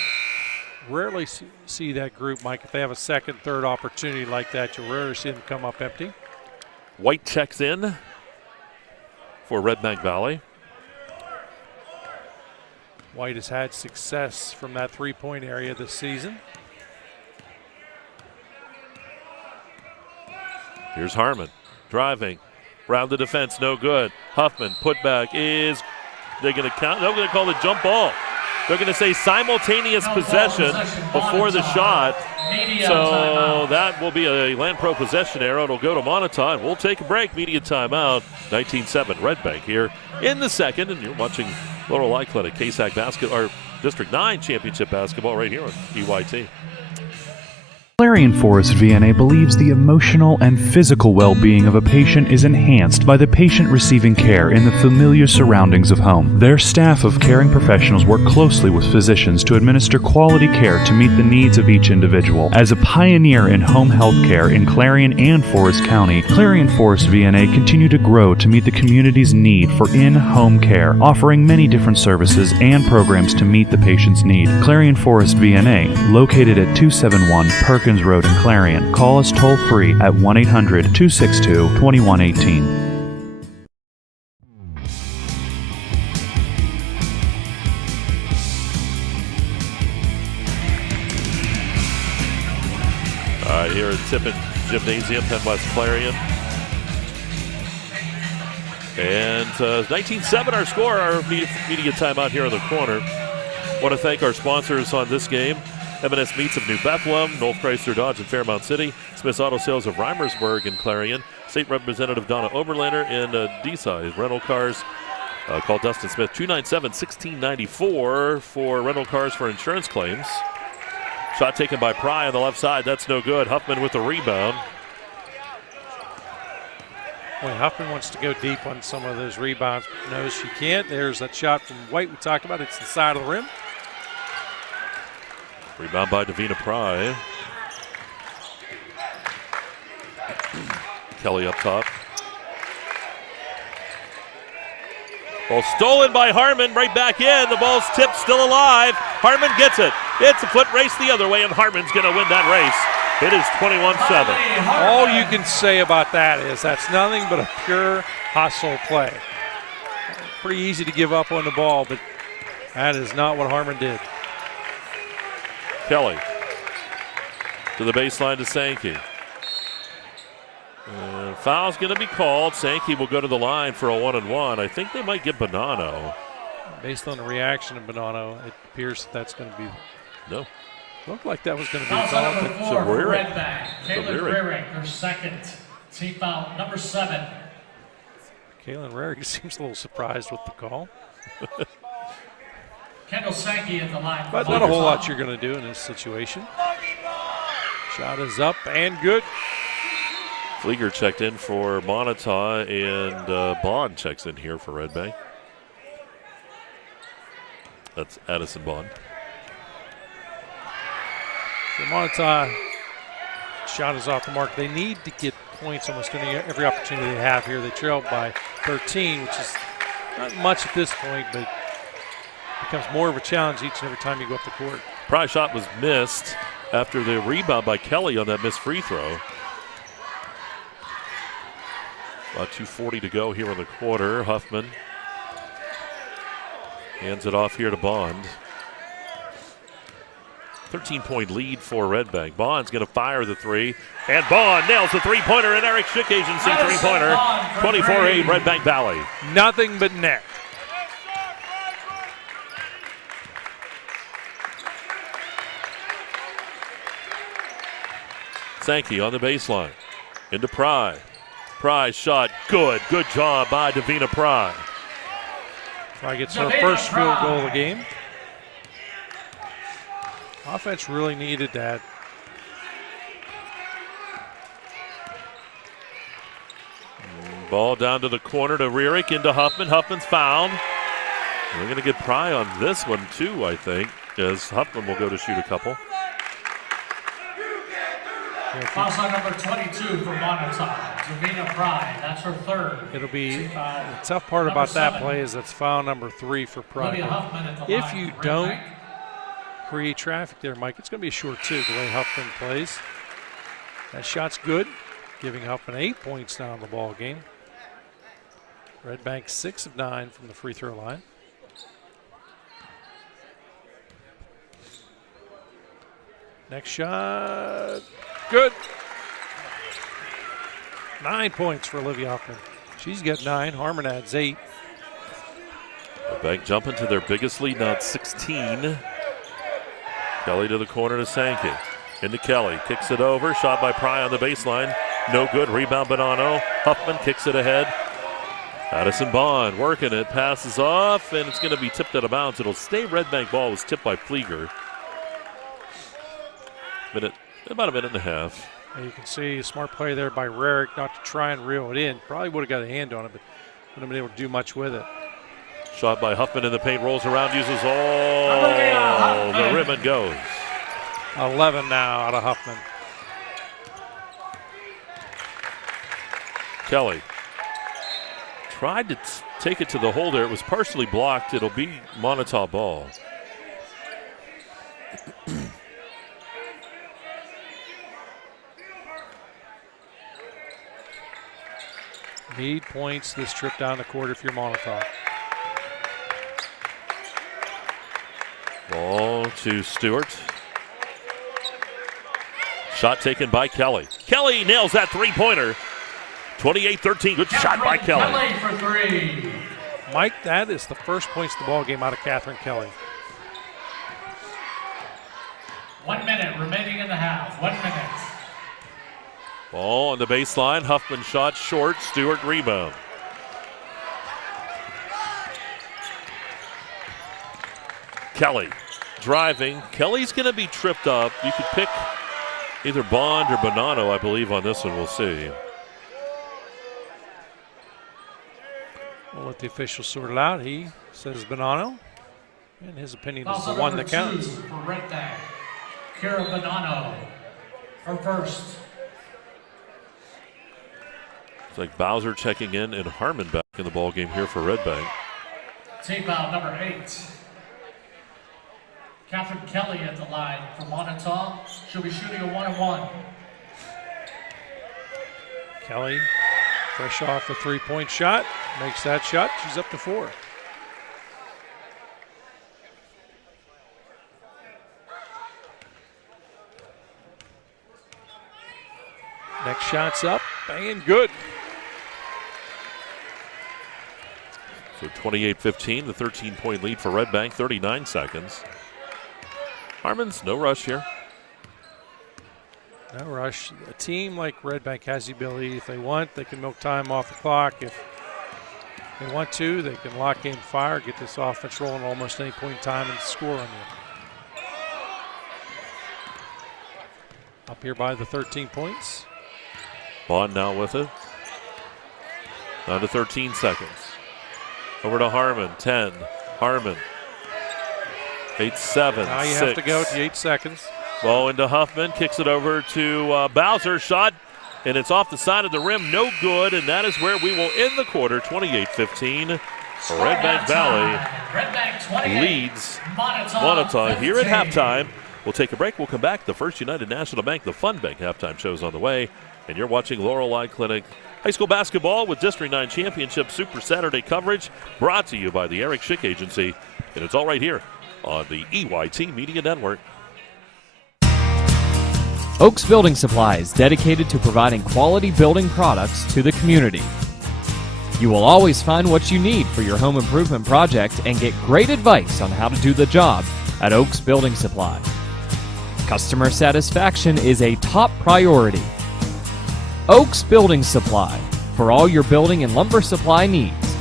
rarely see that group, Mike. If they have a second, third opportunity like that, you'll rarely see them come up empty. White checks in for Redbank Valley. White has had success from that three-point area this season. Here's Harmon driving. Round the defense, no good. Huffman, put back is, they're going to count, they're going to call the jump ball. They're going to say simultaneous possession before the shot. So that will be a Land Pro possession arrow. It'll go to Moniteau. We'll take a break. Media timeout. 19-7 Redbank here in the second. And you're watching Laurel Clinic, KSAC basketball, or District 9 championship basketball right here on EYT. Clarion Forest VNA believes the emotional and physical well-being of a patient is enhanced by the patient receiving care in the familiar surroundings of home. Their staff of caring professionals work closely with physicians to administer quality care to meet the needs of each individual. As a pioneer in home health care in Clarion and Forest County, Clarion Forest VNA continue to grow to meet the community's need for in-home care, offering many different services and programs to meet the patient's need. Clarion Forest VNA, located at 271 Perkins Road in Clarion. Call us toll-free at 1-800-262-2118. All right, here at Tippin Gymnasium, PennWest Clarion. And 19-7 our score, our media timeout here in the corner. Want to thank our sponsors on this game. M&S Meats of New Bethlehem, North Chrysler Dodge in Fairmount City, Smith's Auto Sales of Reimersburg in Clarion, State Representative Donna Oberlander in D-Side. Rental cars, call Dustin Smith, 297-1694 for rental cars for insurance claims. Shot taken by Pry on the left side, that's no good. Huffman with the rebound. Boy, Huffman wants to go deep on some of those rebounds. Knows she can't. There's that shot from White we talked about. It's the side of the rim. Rebound by Davina Pry. Kelly up top. Ball stolen by Harmon, right back in. The ball's tipped, still alive. Harmon gets it. It's a foot race the other way, and Harmon's going to win that race. It is 21-7. All you can say about that is that's nothing but a pure hustle play. Pretty easy to give up on the ball, but that is not what Harmon did. Kelly to the baseline to Sankey. Foul's going to be called. Sankey will go to the line for a 1-and-1. I think they might get Bonanno. Based on the reaction of Bonanno, it appears that's going to be. No. Looked like that was going to be called. It's a rearing. Kaylin Rearing, her second team foul, number 7. Kaylin Rearing seems a little surprised with the call. Kendall Sankey at the line. But not a whole lot you're going to do in this situation. Shot is up and good. Flieger checked in for Moniteau, and Bond checks in here for Redbank. That's Addison Bond. So Moniteau shot is off the mark. They need to get points almost every opportunity they have here. They trailed by 13, which is not much at this point, but becomes more of a challenge each and every time you go up the court. Prize shot was missed after the rebound by Kelly on that missed free throw. About 2:40 to go here in the quarter. Huffman hands it off here to Bond. 13-point lead for Redbank. Bond's going to fire the three, and Bond nails the three-pointer, and Eric Schickhagen see three-pointer. 24-8 Redbank Valley. Nothing but net. Sankey on the baseline. Into Pry. Pry shot good. Good job by Davina Pry. Probably gets her first field goal of the game. Offense really needed that. Ball down to the corner to Rearick, into Huffman. Huffman's fouled. We're going to get Pry on this one too, I think, as Huffman will go to shoot a couple. Foul on number 22 for Moniteau, Davina Pry. That's her third. It'll be the tough part about that play is that's foul number 3 for Pry. If you don't create traffic there, Mike, it's going to be a short 2 the way Huffman plays. That shot's good, giving Huffman 8 points now in the ball game. Redbank 6 of 9 from the free throw line. Next shot, good. 9 points for Olivia Huffman. She's got 9, Harmon adds 8. Redbank jumping to their biggest lead now at 16. Kelly to the corner to Sankey. Into Kelly, kicks it over, shot by Pry on the baseline. No good, rebound Bonanno. Huffman kicks it ahead. Addison Bond working it, passes off, and it's going to be tipped out of bounds. It'll stay Redbank ball. It was tipped by Flieger. About a minute and a half. And you can see a smart play there by Rearick not to try and reel it in. Probably would have got a hand on it, but wouldn't have been able to do much with it. Shot by Huffman in the paint, rolls around, uses all the rim and goes. 11 now out of Huffman. Kelly tried to take it to the hole there. It was partially blocked. It'll be Moniteau ball. Need points this trip down the court if you're Moniteau. Ball to Stewart. Shot taken by Kelly. Kelly nails that three-pointer. 28-13, good shot by Kelly. Kelly for 3. Mike, that is the first points of the ball game out of Catherine Kelly. 1 minute remaining in the half. 1 minute. Ball on the baseline. Huffman shot short. Stewart rebound. Kelly driving. Kelly's going to be tripped up. You could pick either Bond or Bonanno, I believe, on this one. We'll see. We'll let the officials sort it out. He says Bonanno. In his opinion, is the one that counts. For Redbank, Kara Bonanno, her first. It's like Bowser checking in and Harmon back in the ball game here for Redbank. Team foul number 8. Catherine Kelly at the line for Moniteau. She'll be shooting a 1-on-1. Kelly, fresh off a three-point shot, makes that shot. She's up to 4. Next shot's up, banging good. So 28-15, the 13-point lead for Redbank, 39 seconds. Harmon's no rush here. No rush. A team like Redbank has the ability, if they want, they can milk time off the clock. If they want to, they can lock in fire, get this offense rolling almost any point in time and score on you. Up here by the 13 points. Bond now with it. Down to 13 seconds. Over to Harmon, 10. Harmon. 8-7. Now you 6. have to go to 8 seconds. Ball into Huffman, kicks it over to Bowser. Shot, and it's off the side of the rim. No good, and that is where we will end the quarter. 28-15. Redbank Valley leads Moniteau here at halftime. We'll take a break. We'll come back. The First United National Bank, the Fun Bank halftime show is on the way. And you're watching Laurel Eye Clinic High School Basketball with District 9 Championship Super Saturday coverage brought to you by the Eric Schick Agency. And it's all right here on the EYT Media Network. Oaks Building Supplies, dedicated to providing quality building products to the community. You will always find what you need for your home improvement project and get great advice on how to do the job at Oaks Building Supply. Customer satisfaction is a top priority. Oaks Building Supply, for all your building and lumber supply needs.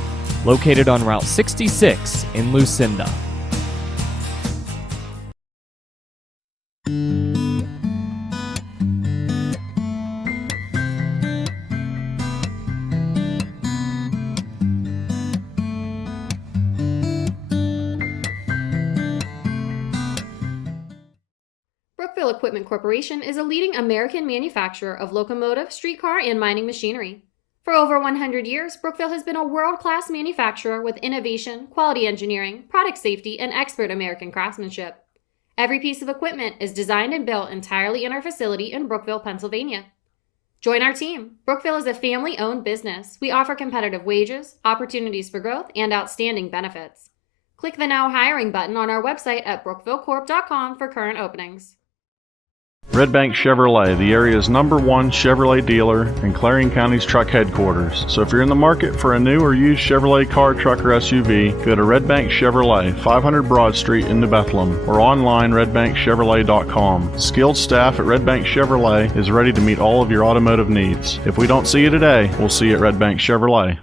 located on Route 66 in Lucinda. Brookville Equipment Corporation is a leading American manufacturer of locomotive, streetcar, and mining machinery. For over 100 years, Brookville has been a world-class manufacturer with innovation, quality engineering, product safety, and expert American craftsmanship. Every piece of equipment is designed and built entirely in our facility in Brookville, Pennsylvania. Join our team. Brookville is a family-owned business. We offer competitive wages, opportunities for growth, and outstanding benefits. Click the Now Hiring button on our website at brookvillecorp.com for current openings. Redbank Chevrolet, the area's #1 Chevrolet dealer and Clarion County's truck headquarters. So if you're in the market for a new or used Chevrolet car, truck, or SUV, go to Redbank Chevrolet, 500 Broad Street in New Bethlehem, or online redbankchevrolet.com. Skilled staff at Redbank Chevrolet is ready to meet all of your automotive needs. If we don't see you today, we'll see you at Redbank Chevrolet.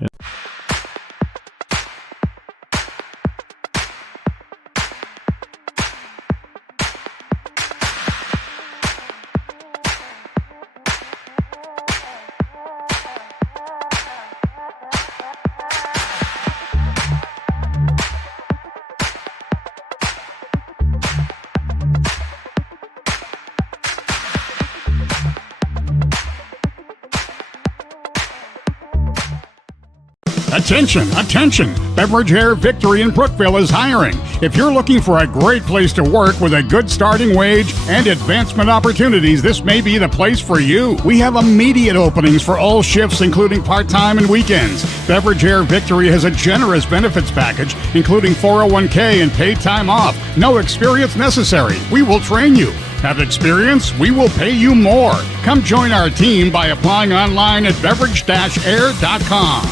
Attention, attention! Beverage Hair Victory in Brookville is hiring. If you're looking for a great place to work with a good starting wage and advancement opportunities, this may be the place for you. We have immediate openings for all shifts, including part-time and weekends. Beverage Hair Victory has a generous benefits package, including 401k and paid time off. No experience necessary. We will train you. Have experience? We will pay you more. Come join our team by applying online at beverage-air.com.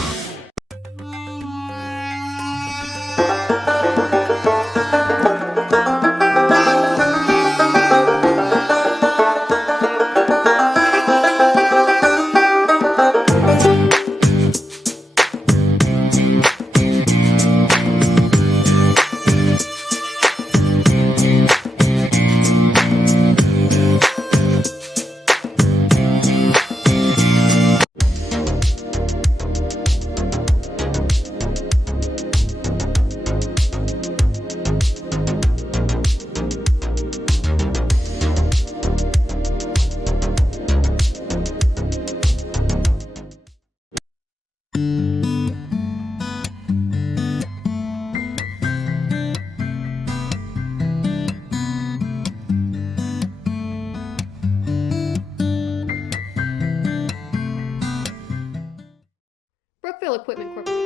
Brookville Equipment Corporation.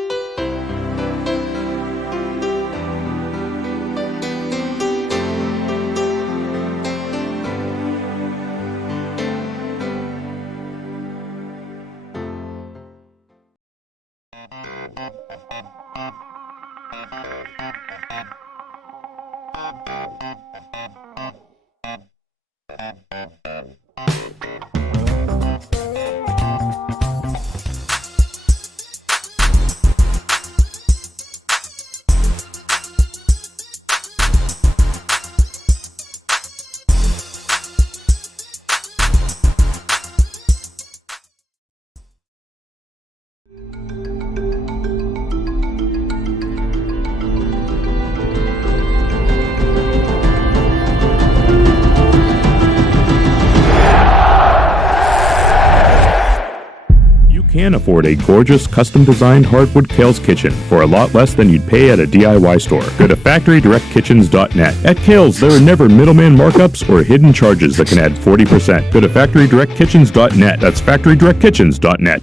Can afford a gorgeous custom-designed hardwood Kale's Kitchen for a lot less than you'd pay at a DIY store. Go to FactoryDirectKitchens.net. At Kale's, there are never middleman markups or hidden charges that can add 40%. Go to FactoryDirectKitchens.net. That's FactoryDirectKitchens.net.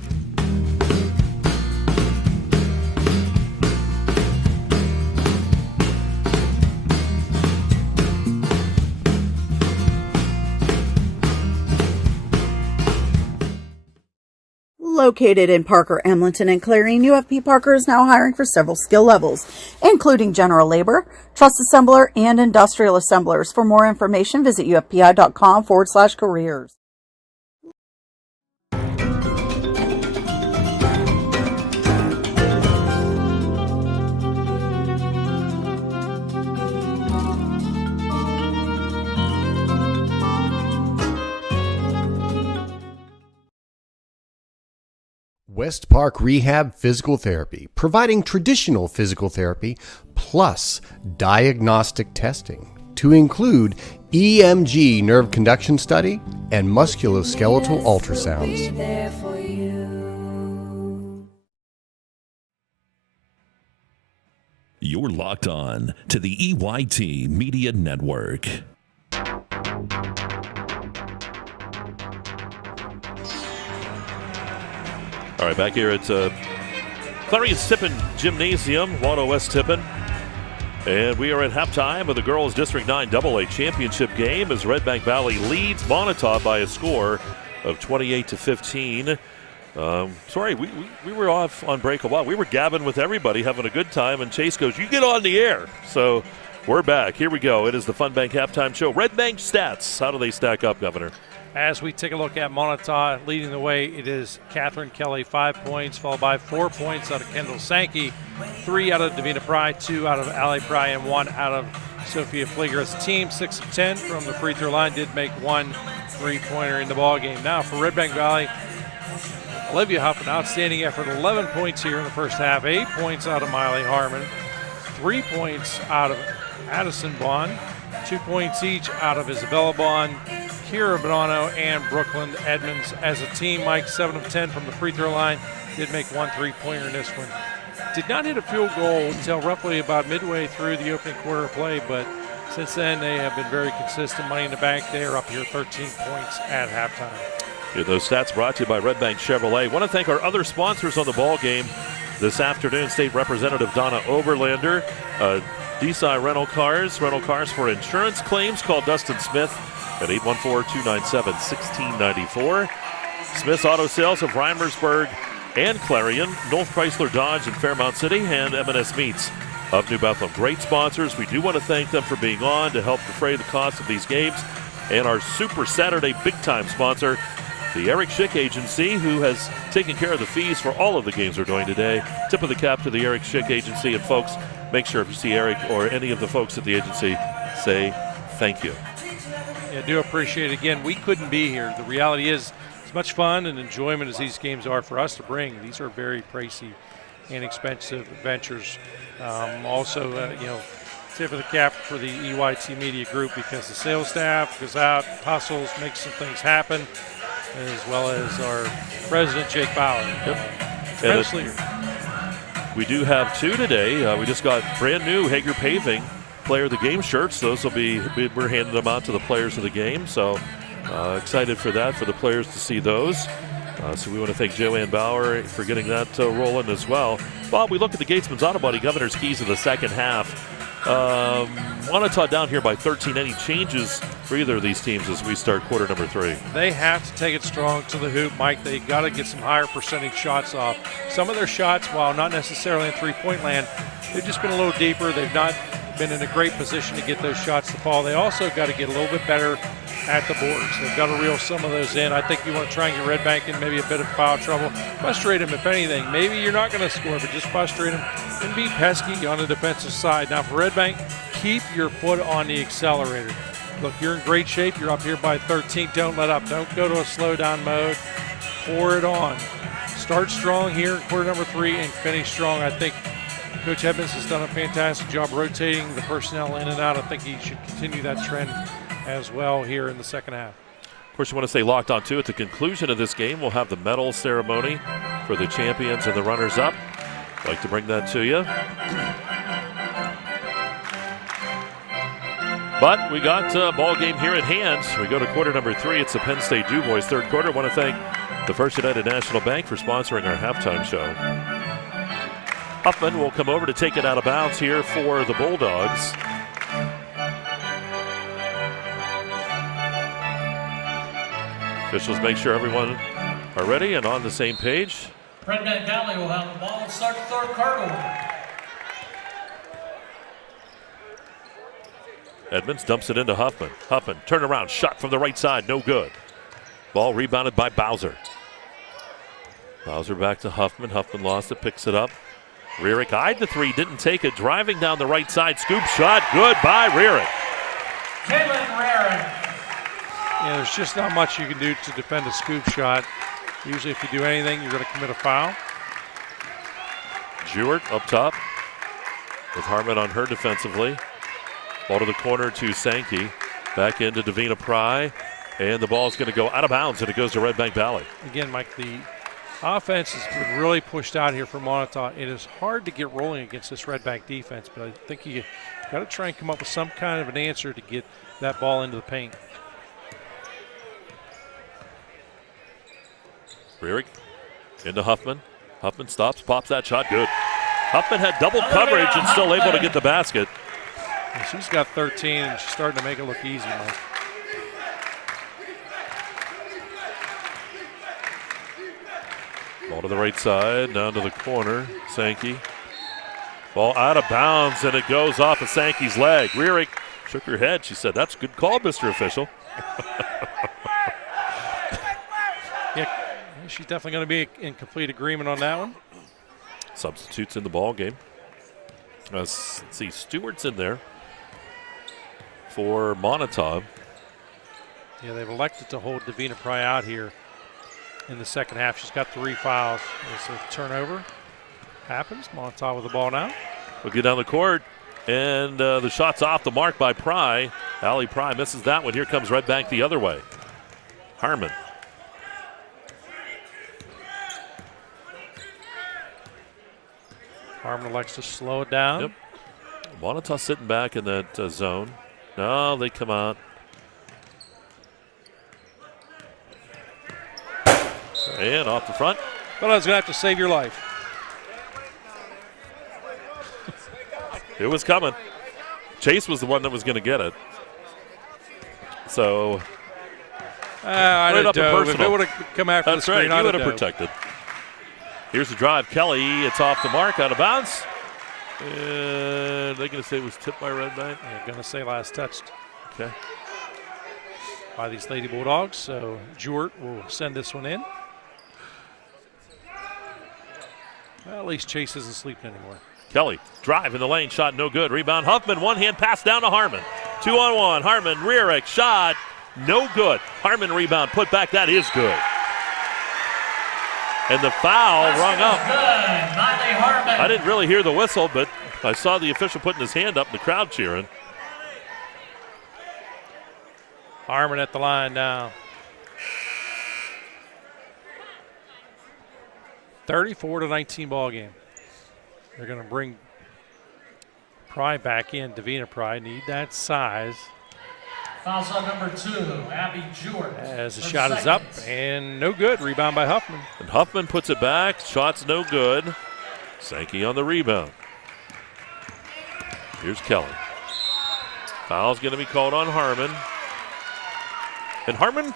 Located in Parker, Emlenton, and Clarion, UFP Parker is now hiring for several skill levels, including general labor, truss assembler, and industrial assemblers. For more information, visit ufpi.com/careers. West Park Rehab Physical Therapy, providing traditional physical therapy plus diagnostic testing to include EMG nerve conduction study and musculoskeletal ultrasounds. You're locked on to the EYT Media Network. All right, back here at Clarion's Tippin Gymnasium, Waldo West Tippin. And we are at halftime of the Girls District 9 AA Championship game as Redbank Valley leads Moniteau by a score of 28-15. Sorry, we were off on break a while. We were gabbing with everybody, having a good time, and Chase goes, "You get on the air." So we're back. Here we go. It is the Fun Bank halftime show. Redbank stats. How do they stack up, Governor? As we take a look at Moniteau leading the way, it is Catherine Kelly, 5 points, followed by 4 points out of Kendall Sankey, 3 out of Davina Pry, 2 out of Allie Pry, and 1 out of Sophia Flieger. As a team, 6 of 10 from the free throw line, did make 1 3-pointer in the ball game. Now for Redbank Valley, Olivia Huff, an outstanding effort, 11 points here in the first half, 8 points out of Miley Harmon, 3 points out of Addison Bond, 2 points each out of Isabella Bond, Kira Bonanno, and Brooklyn Edmonds. As a team, Mike, 7 of 10 from the free throw line, did make 1 3-pointer in this one. Did not hit a field goal until roughly about midway through the opening quarter of play, but since then they have been very consistent. Money in the bank, they are up here 13 points at halftime. Yeah, those stats brought to you by Redbank Chevrolet. Want to thank our other sponsors on the ball game this afternoon. State Representative Donna Oberlander, DSI Rental Cars for insurance claims. Call Dustin Smith at 814-297-1694. Smith's Auto Sales of Reimersburg and Clarion, North Chrysler Dodge in Fairmount City, and M&S Meats of New Bethlehem. Great sponsors. We do want to thank them for being on to help defray the cost of these games. And our Super Saturday big-time sponsor, the Eric Schick Agency, who has taken care of the fees for all of the games we're doing today. Tip of the cap to the Eric Schick Agency. And folks, make sure if you see Eric or any of the folks at the agency, say thank you. Yeah, I do appreciate it. Again, we couldn't be here. The reality is, as much fun and enjoyment as these games are for us to bring, these are very pricey and expensive ventures. Also, tip of the cap for the EYT Media Group, because the sales staff goes out, hustles, makes some things happen, as well as our president, Jake Bauer. Yep. We do have 2 today. We just got brand new Hager Paving Player of the Game shirts. Those will be, we're handing them out to the players of the game. So excited for that, for the players to see those. So we want to thank Joanne Bauer for getting that rolling as well. Bob, we look at the Gatesman's Auto Body Governor's Keys of the second half. Moniteau down here by 13. Any changes for either of these teams as we start quarter number 3? They have to take it strong to the hoop, Mike. They got to get some higher percentage shots off. Some of their shots, while not necessarily in three-point land, they've just been a little deeper. They've not been in a great position to get those shots to fall. They also got to get a little bit better at the boards. They've got to reel some of those in. I think you want to try and get Redbank in maybe a bit of foul trouble. Frustrate them, if anything. Maybe you're not going to score, but just frustrate them and be pesky on the defensive side. Now for Redbank, keep your foot on the accelerator. Look, you're in great shape. You're up here by 13. Don't let up. Don't go to a slow down mode. Pour it on. Start strong here in quarter number 3 and finish strong. I think Coach Edmonds has done a fantastic job rotating the personnel in and out. I think he should continue that trend as well here in the second half. Of course, you want to stay locked on, too. At the conclusion of this game, we'll have the medal ceremony for the champions and the runners-up. I'd like to bring that to you. But we got a ball game here at hand. We go to quarter number 3. It's the Penn State DuBois third quarter. I want to thank the First United National Bank for sponsoring our halftime show. Huffman will come over to take it out of bounds here for the Bulldogs. Officials make sure everyone are ready and on the same page. Redbank Valley will have the ball and start the third quarter. Edmonds dumps it into Huffman. Huffman, turn around, shot from the right side, no good. Ball rebounded by Bowser. Bowser back to Huffman. Huffman lost it, picks it up. Rearick eyed the 3, didn't take it. Driving down the right side, scoop shot, good by Rearick. Caitlin Rearick. Yeah, there's just not much you can do to defend a scoop shot. Usually if you do anything, you're going to commit a foul. Jewett up top with Harmon on her defensively. Ball to the corner to Sankey. Back into Davina Pry. And the ball is going to go out of bounds, and it goes to Redbank Valley. Again, Mike, the offense has been really pushed out here for Moniteau. It is hard to get rolling against this Redbank defense, but I think you got to try and come up with some kind of an answer to get that ball into the paint. Rearick into Huffman. Huffman stops, pops that shot, good. Huffman had double coverage and still able to get the basket. And she's got 13, and she's starting to make it look easy, Mike. Ball to the right side, down to the corner. Sankey. Ball out of bounds, and it goes off of Sankey's leg. Rearick shook her head. She said, "That's a good call, Mr. Official." Yeah, she's definitely going to be in complete agreement on that one. Substitutes in the ball game. Let's see, Stewart's in there for Moniteau. Yeah, they've elected to hold Davina Pry out here in the second half. She's got 3 fouls. As a turnover happens, Moniteau with the ball now. We'll get down the court, and the shot's off the mark by Pry. Allie Pry misses that one. Here comes Redbank the other way. Harmon. Harmon elects to slow it down. Yep. Moniteau sitting back in that zone. No, they come out. And off the front. But I was going to have to save your life. It was coming. Chase was the one that was going to get it. So, I right up and dove. If personal. it would have come after That's the screen, right. I'd You would have have protected. Here's the drive. Kelly, it's off the mark, out of bounds. And they're going to say it was tipped by Redbank. I'm going to say last touched. Okay. By these Lady Bulldogs. So Jewett will send this one in. Well, at least Chase isn't sleeping anymore. Kelly, drive in the lane, shot no good. Rebound, Huffman, one-hand pass down to Harmon. 2-on-1, Harmon, Rearick, shot, no good. Harmon rebound, put back, that is good. And the foul rung up. Good, Miley Harmon. I didn't really hear the whistle, but I saw the official putting his hand up and the crowd cheering. Harmon at the line now. 34-19 ball game. They're going to bring Pry back in. Davina Pry need that size. Fouls on number 2, Abby Jewett. As the shot is up and no good. Rebound by Huffman. And Huffman puts it back. Shot's no good. Sankey on the rebound. Here's Kelly. Foul's going to be called on Harmon. And Harmon,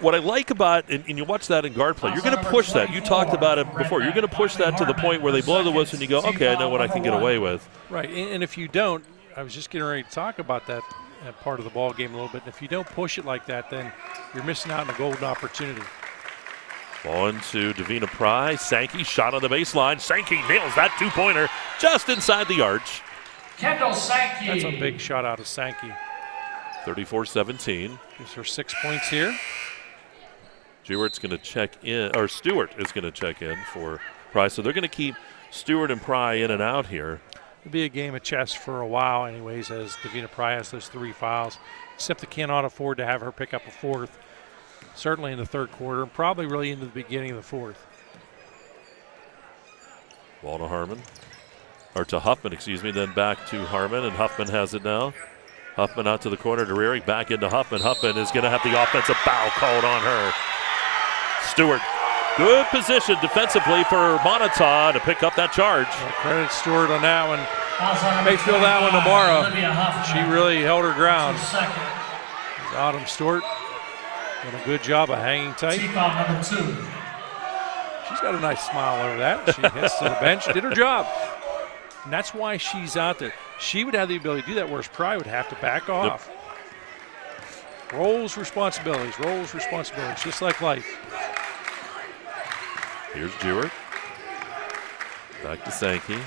what I like about, and you watch that in guard play, you're going to push that. You talked about it before. You're going to push that to the point where they blow the whistle and you go, okay, I know what I can get away with. Right, and if you don't, I was just getting ready to talk about that part of the ball game a little bit. And if you don't push it like that, then you're missing out on a golden opportunity. Ball into Davina Pry. Sankey shot on the baseline. Sankey nails that two-pointer just inside the arch. Kendall Sankey. That's a big shot out of Sankey. 34-17. Gives her 6 points here. Stewart's going to check in, or Stewart is going to check in for Pry. So they're going to keep Stewart and Pry in and out here. It'll be a game of chess for a while anyways, as Davina Pry has those 3 fouls, except they cannot afford to have her pick up a 4th, certainly in the third quarter, and probably really into the beginning of the 4th. Ball to Harmon, or to Huffman, excuse me, then back to Harmon, and Huffman has it now. Huffman out to the corner to Rearick, back into Huffman. Huffman is going to have the offensive foul called on her. Stewart, good position defensively for Moniteau to pick up that charge. Well, credit Stewart on that one. May feel that one tomorrow. She really held her ground. Autumn Stewart did a good job of hanging tight. Number 2. She's got a nice smile over that. She hits to the bench, did her job. And that's why she's out there. She would have the ability to do that, whereas Pry would have to back off. Yep. Roles, responsibilities, just like life. Here's Jewett. Back to Sankey.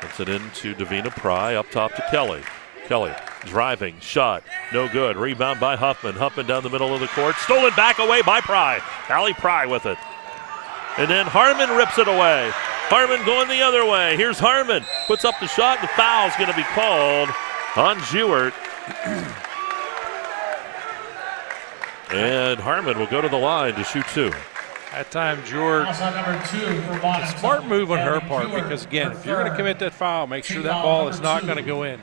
Puts it into Davina Pry, up top to Kelly. Kelly driving, shot, no good. Rebound by Huffman. Huffman down the middle of the court. Stolen back away by Pry. Allie Pry with it. And then Harmon rips it away. Harmon going the other way. Here's Harmon. Puts up the shot. The foul's going to be called on Jewett. And Harmon will go to the line to shoot 2. That time, Jewett, a smart move on her part because, again, if you're going to commit that foul, make sure that ball is not going to go in.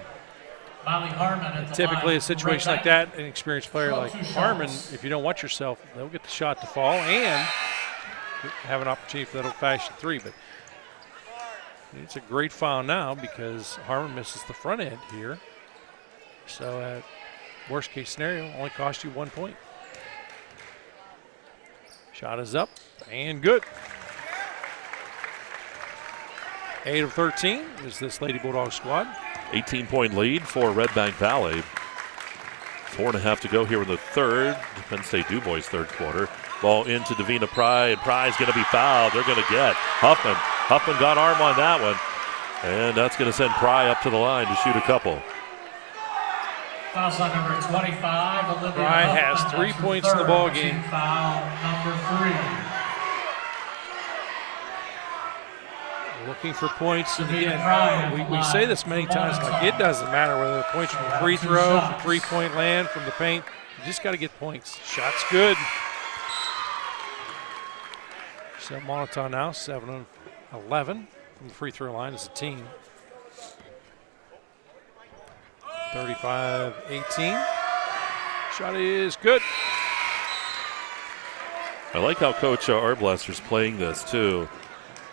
Typically, a situation like that, an experienced player like Harmon, if you don't watch yourself, they'll get the shot to fall and have an opportunity for that old-fashioned 3. But it's a great foul now because Harmon misses the front end here. So at worst-case scenario, only cost you 1 point. Shot is up and good. 8 of 13 is this Lady Bulldog squad. 18-point lead for Redbank Valley. 4.5 to go here in the third. Penn State DuBois third quarter. Ball into Davina Pry, and Pry's going to be fouled. They're going to get Huffman. Huffman got arm on that one. And that's going to send Pry up to the line to shoot a couple. Foul shot number 25, Olivia Pry has 3 points in the ball game. Foul number 3. Looking for points, and again, we say this many times, like it doesn't matter whether the points from the free throw, from three-point land, from the paint. You just got to get points. Shot's good. So Moniteau now 7 of 11 from the free throw line as a team. 35-18. Shot is good. I like how Coach Arblaster's playing this too.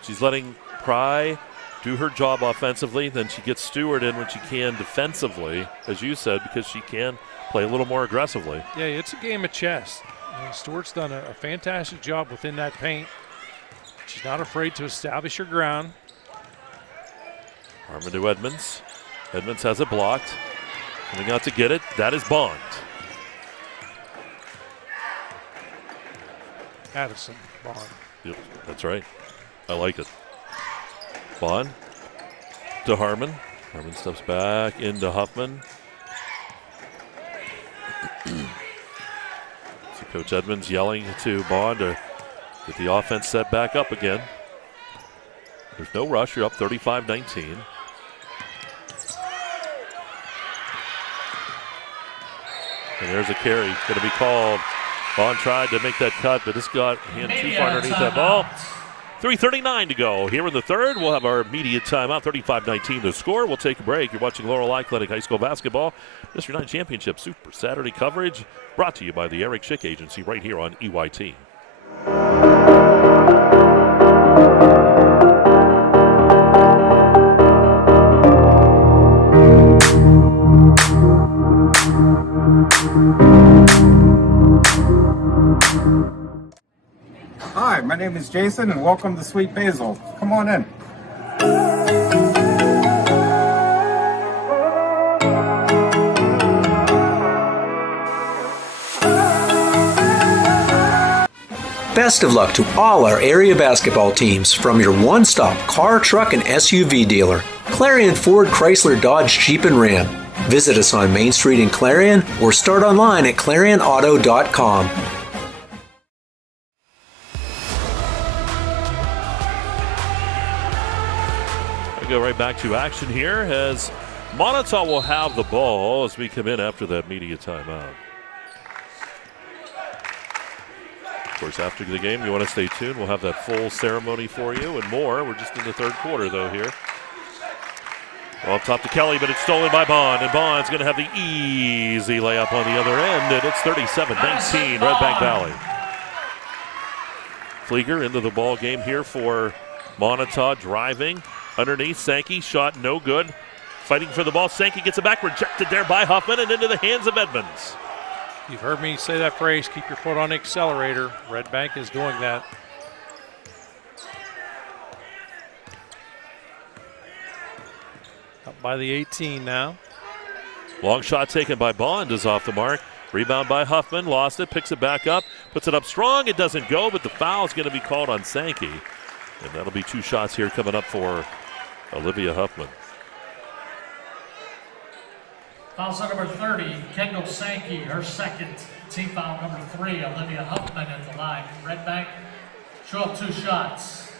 She's letting Pry do her job offensively, then she gets Stewart in when she can defensively, as you said, because she can play a little more aggressively. Yeah, it's a game of chess. Stewart's done a fantastic job within that paint. She's not afraid to establish her ground. Harmon to Edmonds. Edmonds has it blocked. Coming out to get it. That is Bond. Addison Bond. Yep, that's right. I like it. Bond to Harmon. Harmon steps back into Huffman. See Coach Edmonds yelling to Bond to get the offense set back up again. There's no rush. You're up 35-19. And there's a carry going to be called. Bond tried to make that cut, but just got hand too far underneath that ball. 3:39 to go here in the third. We'll have our immediate timeout. 35-19 the score. We'll take a break. You're watching Laurel Clinic High School Basketball District 9 Championship Super Saturday coverage brought to you by the Eric Schick Agency right here on EYT. Hi, my name is Jason and welcome to Sweet Basil. Come on in. Best of luck to all our area basketball teams from your one-stop car, truck, and SUV dealer, Clarion Ford Chrysler Dodge Jeep and Ram. Visit us on Main Street in Clarion or start online at ClarionAuto.com. Go right back to action here as Moniteau will have the ball as we come in after that media timeout. Of course, after the game, you want to stay tuned. We'll have that full ceremony for you and more. We're just in the third quarter, though, here. Well, up top to Kelly, but it's stolen by Bond, and Bond's going to have the easy layup on the other end, and it's 37-19, Redbank Valley. Flieger into the ball game here for Moniteau, driving. Underneath, Sankey, shot no good. Fighting for the ball, Sankey gets it back, rejected there by Huffman and into the hands of Edmonds. You've heard me say that phrase, keep your foot on the accelerator. Redbank is doing that. Up by the 18 now. Long shot taken by Bond is off the mark. Rebound by Huffman, lost it, picks it back up, puts it up strong. It doesn't go, but the foul is going to be called on Sankey. And that'll be 2 shots here coming up for Olivia Huffman. Foul shot number 30, Kendall Sankey, her second. Team foul number 3, Olivia Huffman at the line. Redbank Show up 2 shots.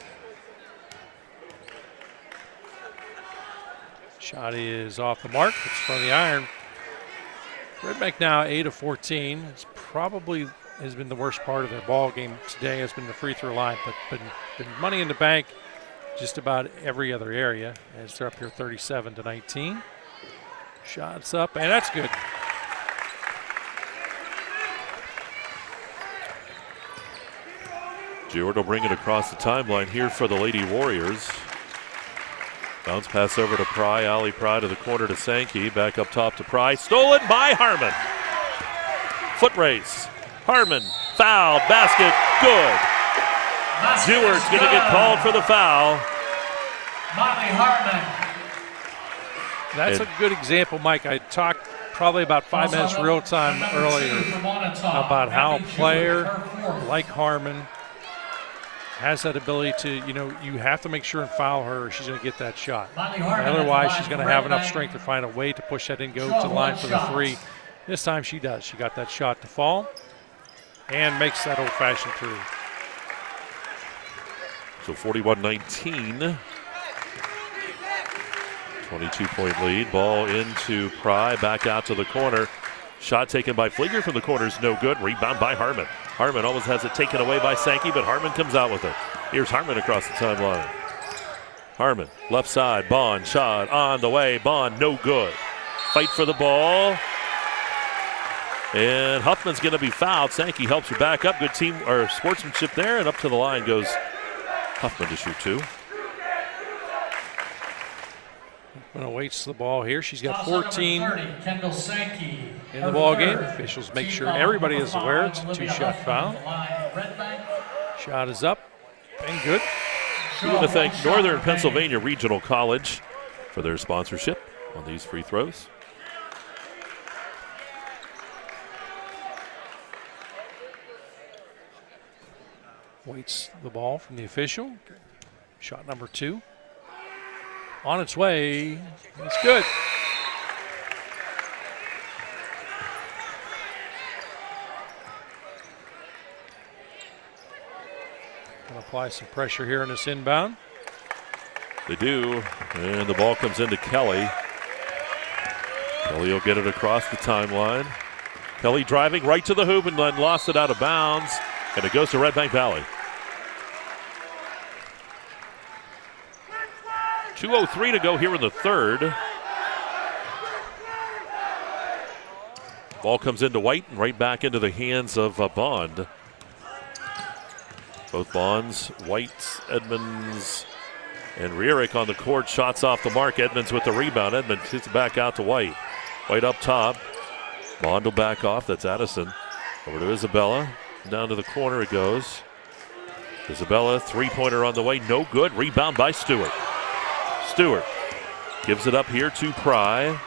Shot is off the mark. It's from the iron. Redbank now 8 of 14. It's probably has been the worst part of their ball game today. Has been the free throw line, but been money in the bank just about every other area. As they're up here 37-19. Shots up, and that's good. Jewett will bring it across the timeline here for the Lady Warriors. Bounce pass over to Pry. Ali Pry to the corner to Sankey. Back up top to Pry. Stolen by Harmon. Foot race. Harmon fouled. Basket good. Jewett's going to get called for the foul. Molly Harmon. That's a good example, Mike. I talked probably about 5 minutes real time earlier about how a player like Harmon has that ability to, you have to make sure and foul her or she's going to get that shot. Otherwise, she's going to have enough strength to find a way to push that in, go to the line for the 3. This time she does. She got that shot to fall and makes that old-fashioned 3. So 41-19. 22-point lead. Ball into Pry. Back out to the corner. Shot taken by Flieger from the corner is no good. Rebound by Harmon. Harmon almost has it taken away by Sankey, but Harmon comes out with it. Here's Harmon across the timeline. Harmon, left side. Bond, shot on the way. Bond, no good. Fight for the ball. And Huffman's going to be fouled. Sankey helps her back up. Good team or sportsmanship there, and up to the line goes Huffman to shoot 2. Huffman awaits the ball here. She's got 14 Kendall Sankey in the ball game. Officials make sure everybody is aware it's a 2-shot foul. Shot is up and good. We want to thank Northern Pennsylvania Regional College for their sponsorship on these free throws. Waits the ball from the official. Shot number 2. On its way. It's good. Gonna apply some pressure here in this inbound. They do, and the ball comes into Kelly. Kelly will get it across the timeline. Kelly driving right to the hoop and then lost it out of bounds, and it goes to Redbank Valley. 2:03 to go here in the third. Ball comes into White and right back into the hands of Bond. Both Bonds, White, Edmonds, and Rierick on the court. Shots off the mark. Edmonds with the rebound. Edmonds hits it back out to White. White up top. Bond will back off. That's Addison. Over to Isabella. Down to the corner it goes. Isabella, three-pointer on the way. No good. Rebound by Stewart. Stewart gives it up here to Pry.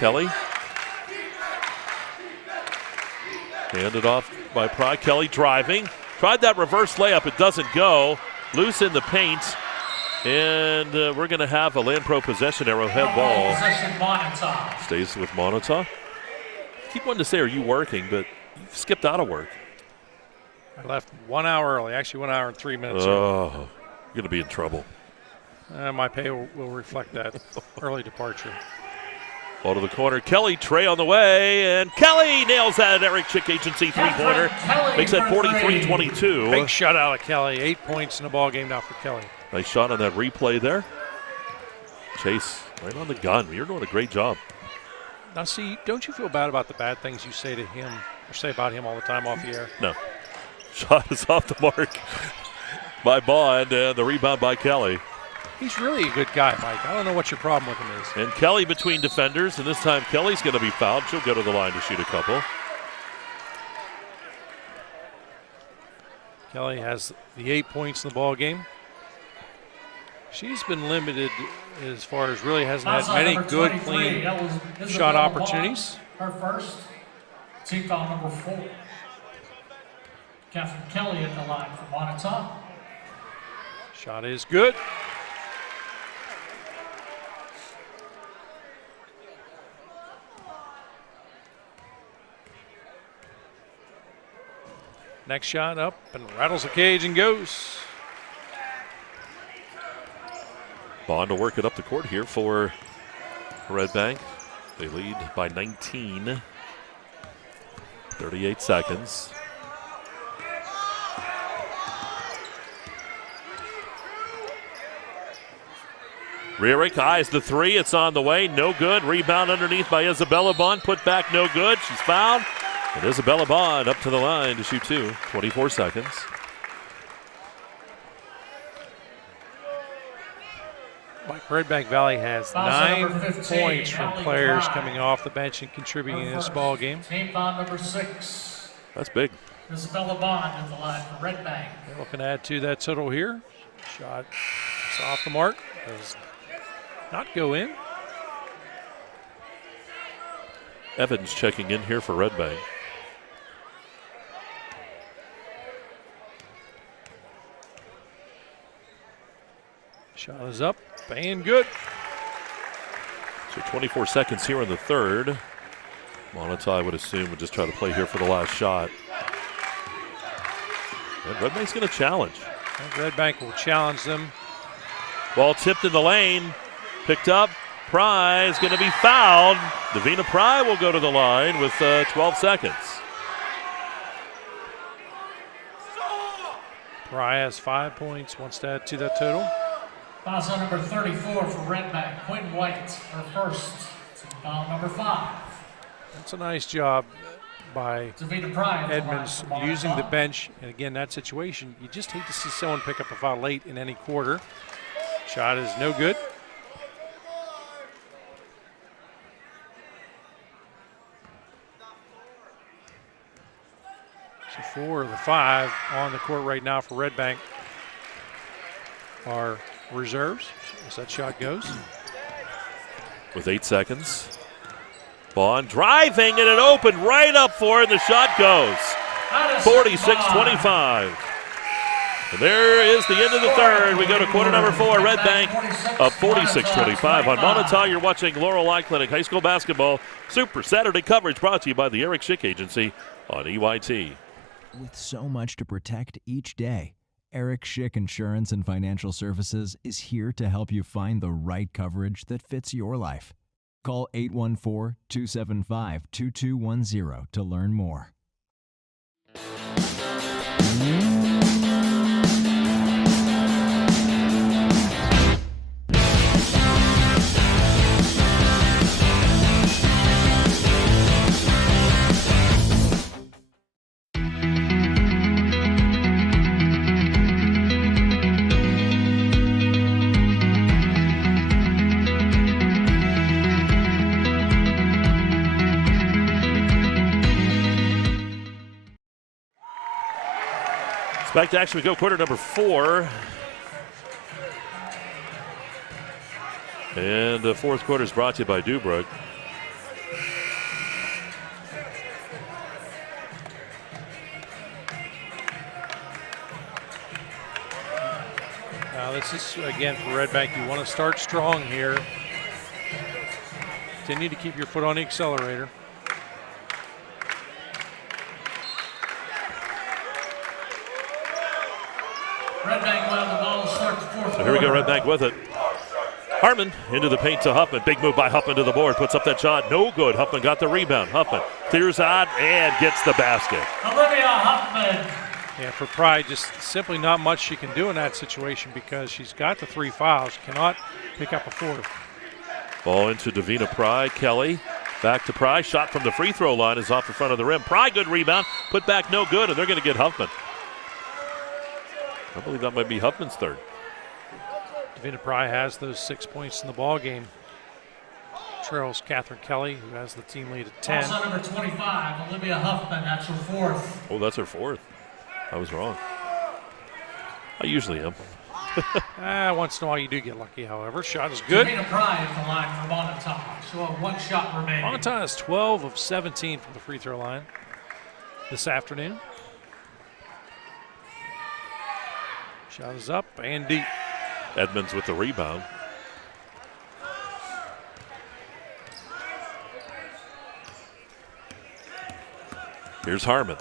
Kelly. Handed off by Pry. Kelly driving. Tried that reverse layup. It doesn't go. Loose in the paint. And we're going to have a Land Pro possession. Arrowhead ball. Stays with Moniteau. Keep wanting to say, are you working? But you've skipped out of work. I left 1 hour early. Actually, 1 hour and 3 minutes early. early. You're going to be in trouble. My pay will reflect that early departure. Ball to the corner. Kelly, Trey on the way, and Kelly nails that Eric Chick Agency three-pointer. Makes that 43-22. Big shutout of Kelly. 8 points in the ball game now for Kelly. Nice shot on that replay there. Chase right on the gun. You're doing a great job. Now, see, don't you feel bad about the bad things you say to him or say about him all the time off the air? No. Shot is off the mark by Bond, and the rebound by Kelly. He's really a good guy, Mike. I don't know what your problem with him is. And Kelly between defenders, and this time Kelly's going to be fouled. She'll go to the line to shoot a couple. Kelly has the 8 points in the ball game. She's been limited as far as really hasn't had many good, clean shot opportunities. Her first. Team foul number 4. Catherine Kelly at the line for Moniteau. Shot is good. next shot up and rattles the cage and goes. Bond to work it up the court here for Redbank. They lead by 19. 38 seconds. Rearick eyes the three. It's on the way. No good. Rebound underneath by Isabella Bond. Put back no good. She's fouled. And Isabella Bond up to the line to shoot two. 24 seconds. Mike, Redbank Valley has 9 points from players coming off the bench and contributing in this ball game. Team foul number 6. That's big. Isabella Bond at the line for Redbank. They're looking to add to that total here. Shot is off the mark. Does not go in. Evans checking in here for Redbank. Shot is up and good. So 24 seconds here in the third. Moniteau, I would assume, would just try to play here for the last shot. And Redbank's going to challenge. And Redbank will challenge them. Ball tipped in the lane. Picked up. Pry is going to be fouled. Davina Pry will go to the line with 12 seconds. Pry has 5 points. Wants to add to that total. Foul shot number 34 for Redbank. Quinn White, her first. Foul number 5. That's a nice job by Edmonds using the bench. And again, that situation, you just hate to see someone pick up a foul late in any quarter. Shot is no good. So 4 of the 5 on the court right now for Redbank are reserves as that shot goes. With 8 seconds. Bond driving, and it opened right up for it, and the shot goes. 46-25. And there is the end of the third. We go to quarter number 4. Redbank up 46-25. On Moniteau, you're watching Laurel Eye Clinic High School Basketball Super Saturday coverage brought to you by the Eric Schick Agency on EYT. With so much to protect each day, Eric Schick Insurance and Financial Services is here to help you find the right coverage that fits your life. Call 814-275-2210 to learn more. Back to action we go, quarter number 4. And the fourth quarter is brought to you by Dubrook. Now this is, again, for Redbank, you want to start strong here. Continue to keep your foot on the accelerator. Redbank will have the ball start the fourth. So here we go, Redbank with it. Hartman into the paint to Huffman. Big move by Huffman to the board. Puts up that shot. No good. Huffman got the rebound. Huffman clears out and gets the basket. Olivia Huffman. Yeah, for Pride, just simply not much she can do in that situation because she's got the 3 fouls. Cannot pick up a 4th. Ball into Davina Pry. Kelly back to Pry. Shot from the free throw line is off the front of the rim. Pry, good rebound. Put back no good, and they're going to get Huffman. I believe that might be Huffman's third. Davina Pry has those 6 points in the ball game. Trails Catherine Kelly, who has the team lead at 10. Also number 25, Olivia Huffman, that's her 4th. Oh, that's her 4th. I was wrong. I usually am. Once in a while you do get lucky, however. Shot is good. Davina Pry is the line for Moniteau. She'll have 1 shot remaining. Moniteau is 12 of 17 from the free throw line this afternoon. Shot is up and deep. Edmonds with the rebound. Here's Harmon.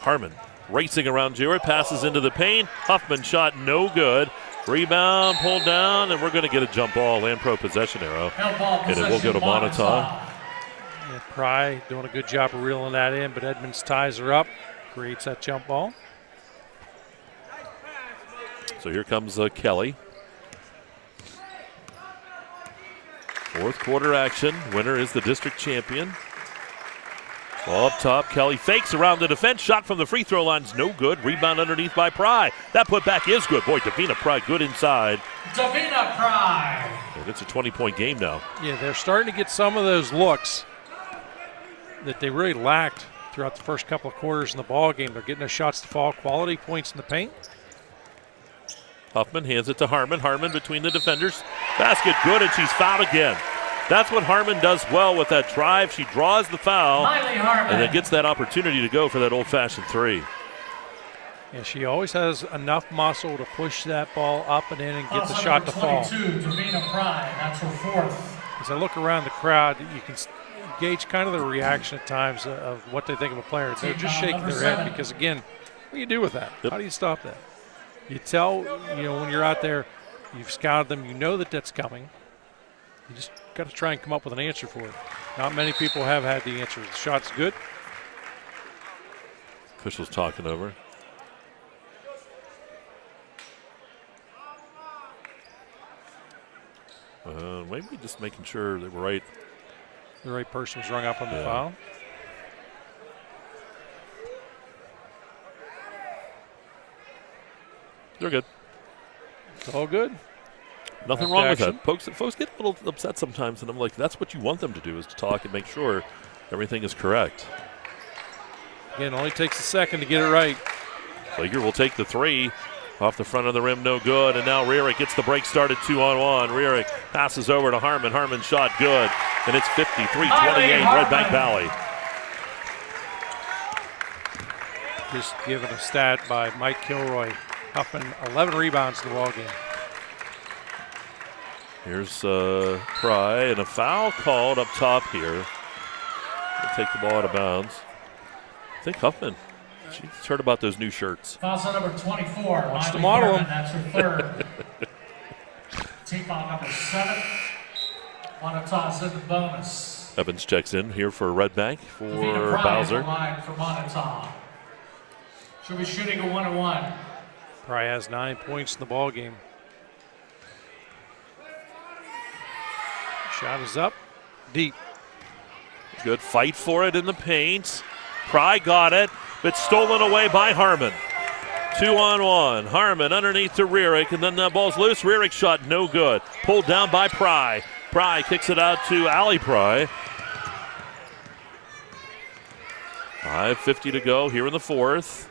Harmon racing around Jewett, passes into the paint. Huffman shot no good. Rebound pulled down, and we're going to get a jump ball, Land Pro possession arrow. And it will go to Moniteau. Yeah, Pry doing a good job of reeling that in, but Edmonds ties her up, creates that jump ball. So here comes Kelly. Fourth quarter action. Winner is the district champion. Ball up top. Kelly fakes around the defense. Shot from the free throw line is no good. Rebound underneath by Pry. That putback is good. Boy, Davina Pry good inside. Davina Pry. And it's a 20-point game now. Yeah, they're starting to get some of those looks that they really lacked throughout the first couple of quarters in the ball game. They're getting their shots to fall. Quality points in the paint. Huffman hands it to Harmon. Harmon between the defenders. Basket good, and she's fouled again. That's what Harmon does well with that drive. She draws the foul and then gets that opportunity to go for that old-fashioned three. Yeah, she always has enough muscle to push that ball up and in and get the shot to fall. Davina Pry, that's her fourth. As I look around the crowd, you can gauge kind of the reaction at times of what they think of a player. They're just shaking their head because, again, what do you do with that? How do you stop that? You tell, when you're out there, you've scouted them, you know that that's coming. You just got to try and come up with an answer for it. Not many people have had the answer. The shot's good. Officials talking over. Maybe just making sure they were right. The right person was rung up on the foul. They're good. It's all good. Nothing wrong with that. Folks get a little upset sometimes, and I'm like, that's what you want them to do, is to talk and make sure everything is correct. Again, it only takes a second to get it right. Fleeger will take the three. Off the front of the rim, no good. And now Rierick gets the break started 2-on-1. Rierick passes over to Harmon. Harmon shot good. And it's 53-28, Redbank Valley. Just given a stat by Mike Kilroy. Huffman 11 rebounds in the ball game. Here's Pry, and a foul called up top here. They'll take the ball out of bounds. I think Huffman, she's heard about those new shirts. Foul on number 24. Wants to model them. That's her third. Team foul number 7. Moniteau's in the bonus. Evans checks in here for Redbank for Bowser. Bowser. For Moniteau. She'll be shooting a 1-1. Pry has 9 points in the ball game. Shot is up, deep. Good fight for it in the paint. Pry got it, but stolen away by Harmon. 2-on-1. Harmon underneath to Rierick, and then the ball's loose. Rierick shot no good. Pulled down by Pry. Pry kicks it out to Allie Pry. 5:50 to go here in the fourth.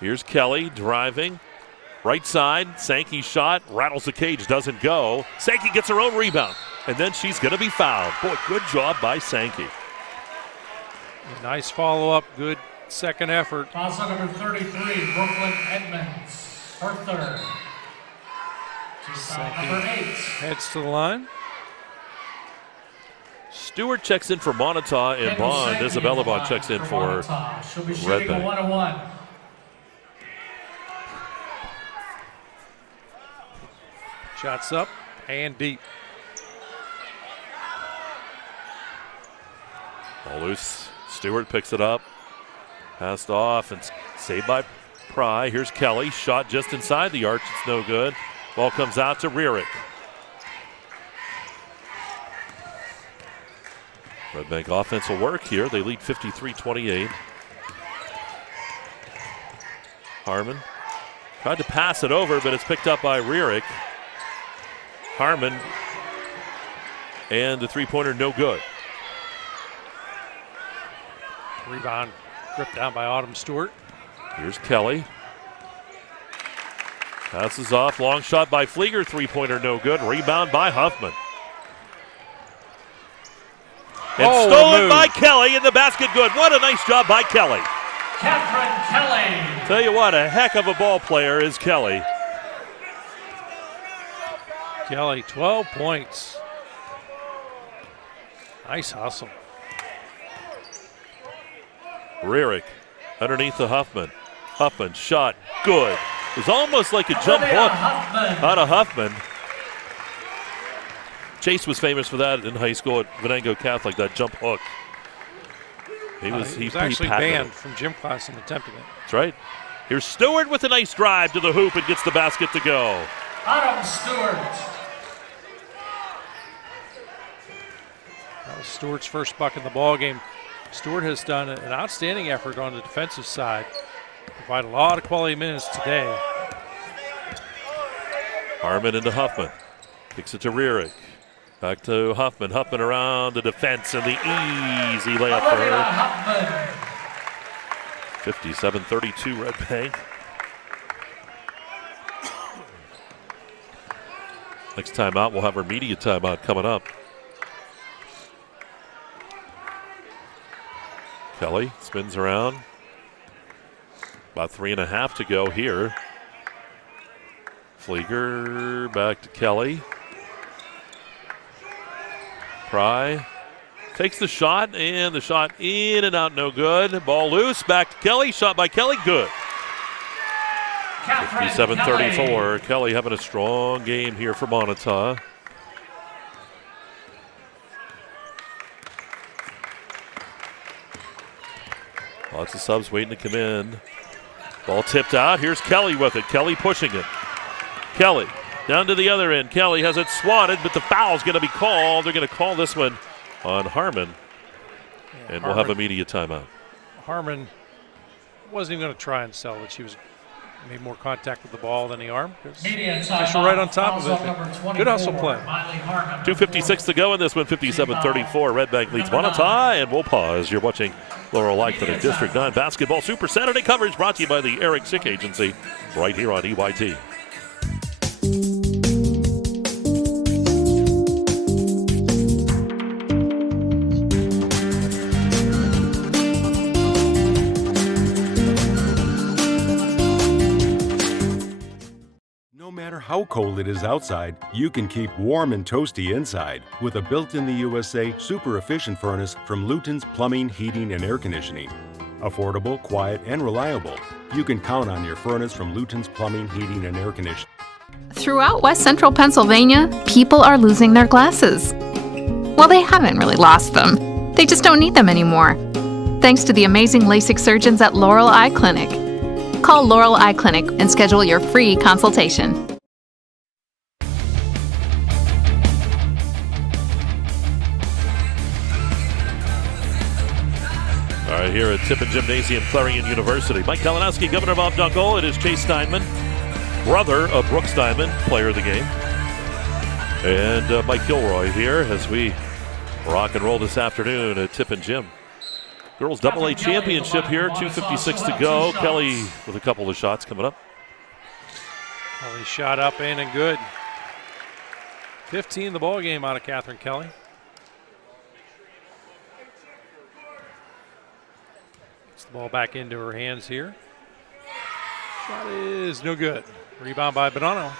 Here's Kelly driving. Right side, Sankey shot, rattles the cage, doesn't go. Sankey gets her own rebound, and then she's going to be fouled. Boy, good job by Sankey. Nice follow-up, good second effort. Foul on number 33, Brooklyn Edmonds, her third. She's foul number 8. Heads to the line. Stewart checks in for Moniteau, and Bond, Isabella Bond checks in for She'll be shooting a 1-1. Shots up and deep. Ball loose. Stewart picks it up. Passed off and saved by Pry. Here's Kelly. Shot just inside the arch. It's no good. Ball comes out to Rierick. Redbank offense will work here. They lead 53-28. Harmon tried to pass it over, but it's picked up by Rierick. Harmon, and the three-pointer no good. Rebound ripped down by Autumn Stewart. Here's Kelly. Passes off, long shot by Fleeger, three-pointer no good. Rebound by Huffman. And stolen by Kelly, and the basket good. What a nice job by Kelly. Catherine Kelly. Tell you what, a heck of a ball player is Kelly. Kelly, 12 points. Nice hustle. Rierick underneath the Huffman. Huffman shot, good. It was almost like a jump hook out of Huffman. Chase was famous for that in high school at Venango Catholic, that jump hook. He was actually banned from gym class in attempting it. That's right. Here's Stewart with a nice drive to the hoop and gets the basket to go. Adam Stewart. That was Stewart's first buck in the ball game. Stewart has done an outstanding effort on the defensive side. Provide a lot of quality minutes today. Harmon into Huffman. Kicks it to Rearick. Back to Huffman. Huffman around the defense and the easy layup for her. 57-32 Redbank. Next timeout, we'll have our media timeout coming up. Kelly spins around. About 3.5 to go here. Flieger back to Kelly. Pry takes the shot, and the shot in and out, no good. Ball loose, back to Kelly. Shot by Kelly, good. 57-34. Kelly having a strong game here for Moniteau. Lots of subs waiting to come in. Ball tipped out. Here's Kelly with it. Kelly pushing it. Kelly down to the other end. Kelly has it swatted, but the foul's going to be called. They're going to call this one on Harmon. Yeah, and we'll have a media timeout. Harmon wasn't even going to try and sell it. She made more contact with the ball than the arm. She's right on top of it. Good hustle play. 2:56 to go in this one. 57-34. Redbank leads Moniteau, and we'll pause. You're watching Laurel Clinic District 9 Basketball Super Saturday coverage brought to you by the Eric Sick Agency right here on EYT. No matter how cold it is outside, you can keep warm and toasty inside with a built-in-the-USA super efficient furnace from Luton's Plumbing, Heating, and Air Conditioning. Affordable, quiet, and reliable. You can count on your furnace from Luton's Plumbing, Heating, and Air Conditioning. Throughout West Central Pennsylvania, people are losing their glasses. Well, they haven't really lost them. They just don't need them anymore. Thanks to the amazing LASIK surgeons at Laurel Eye Clinic. Call Laurel Eye Clinic and schedule your free consultation. All right, here at Tippin Gymnasium, Clarion University. Mike Kalinowski, Governor Bob Dunkle. It is Chase Steinman, brother of Brooke Steinman, player of the game. And Mike Kilroy here as we rock and roll this afternoon at Tippin Gym. Girls AA Championship here, 2:56 to go. Kelly with a couple of shots coming up. Kelly shot up in and good. 15 the ball game out of Catherine Kelly. Gets the ball back into her hands here. Shot is no good. Rebound by Bonanno.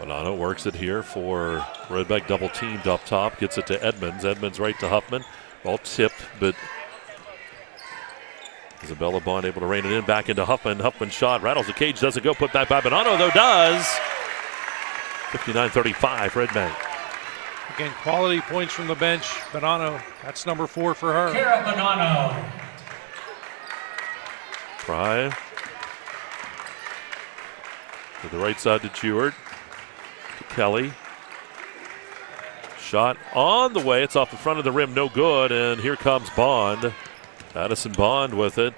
Bonanno works it here for Redbank, double teamed up top, gets it to Edmonds. Edmonds right to Huffman. Ball tipped, but Isabella Bond able to rein it in, back into Huffman. Huffman shot, rattles the cage, doesn't go, put back by Bonanno, though does. 59-35, Redbank. Again, quality points from the bench. Bonanno, that's number 4 for her. Kara Bonanno. Pry. To the right side to Jewett. Kelly. Shot on the way. It's off the front of the rim. No good. And here comes Bond. Addison Bond with it.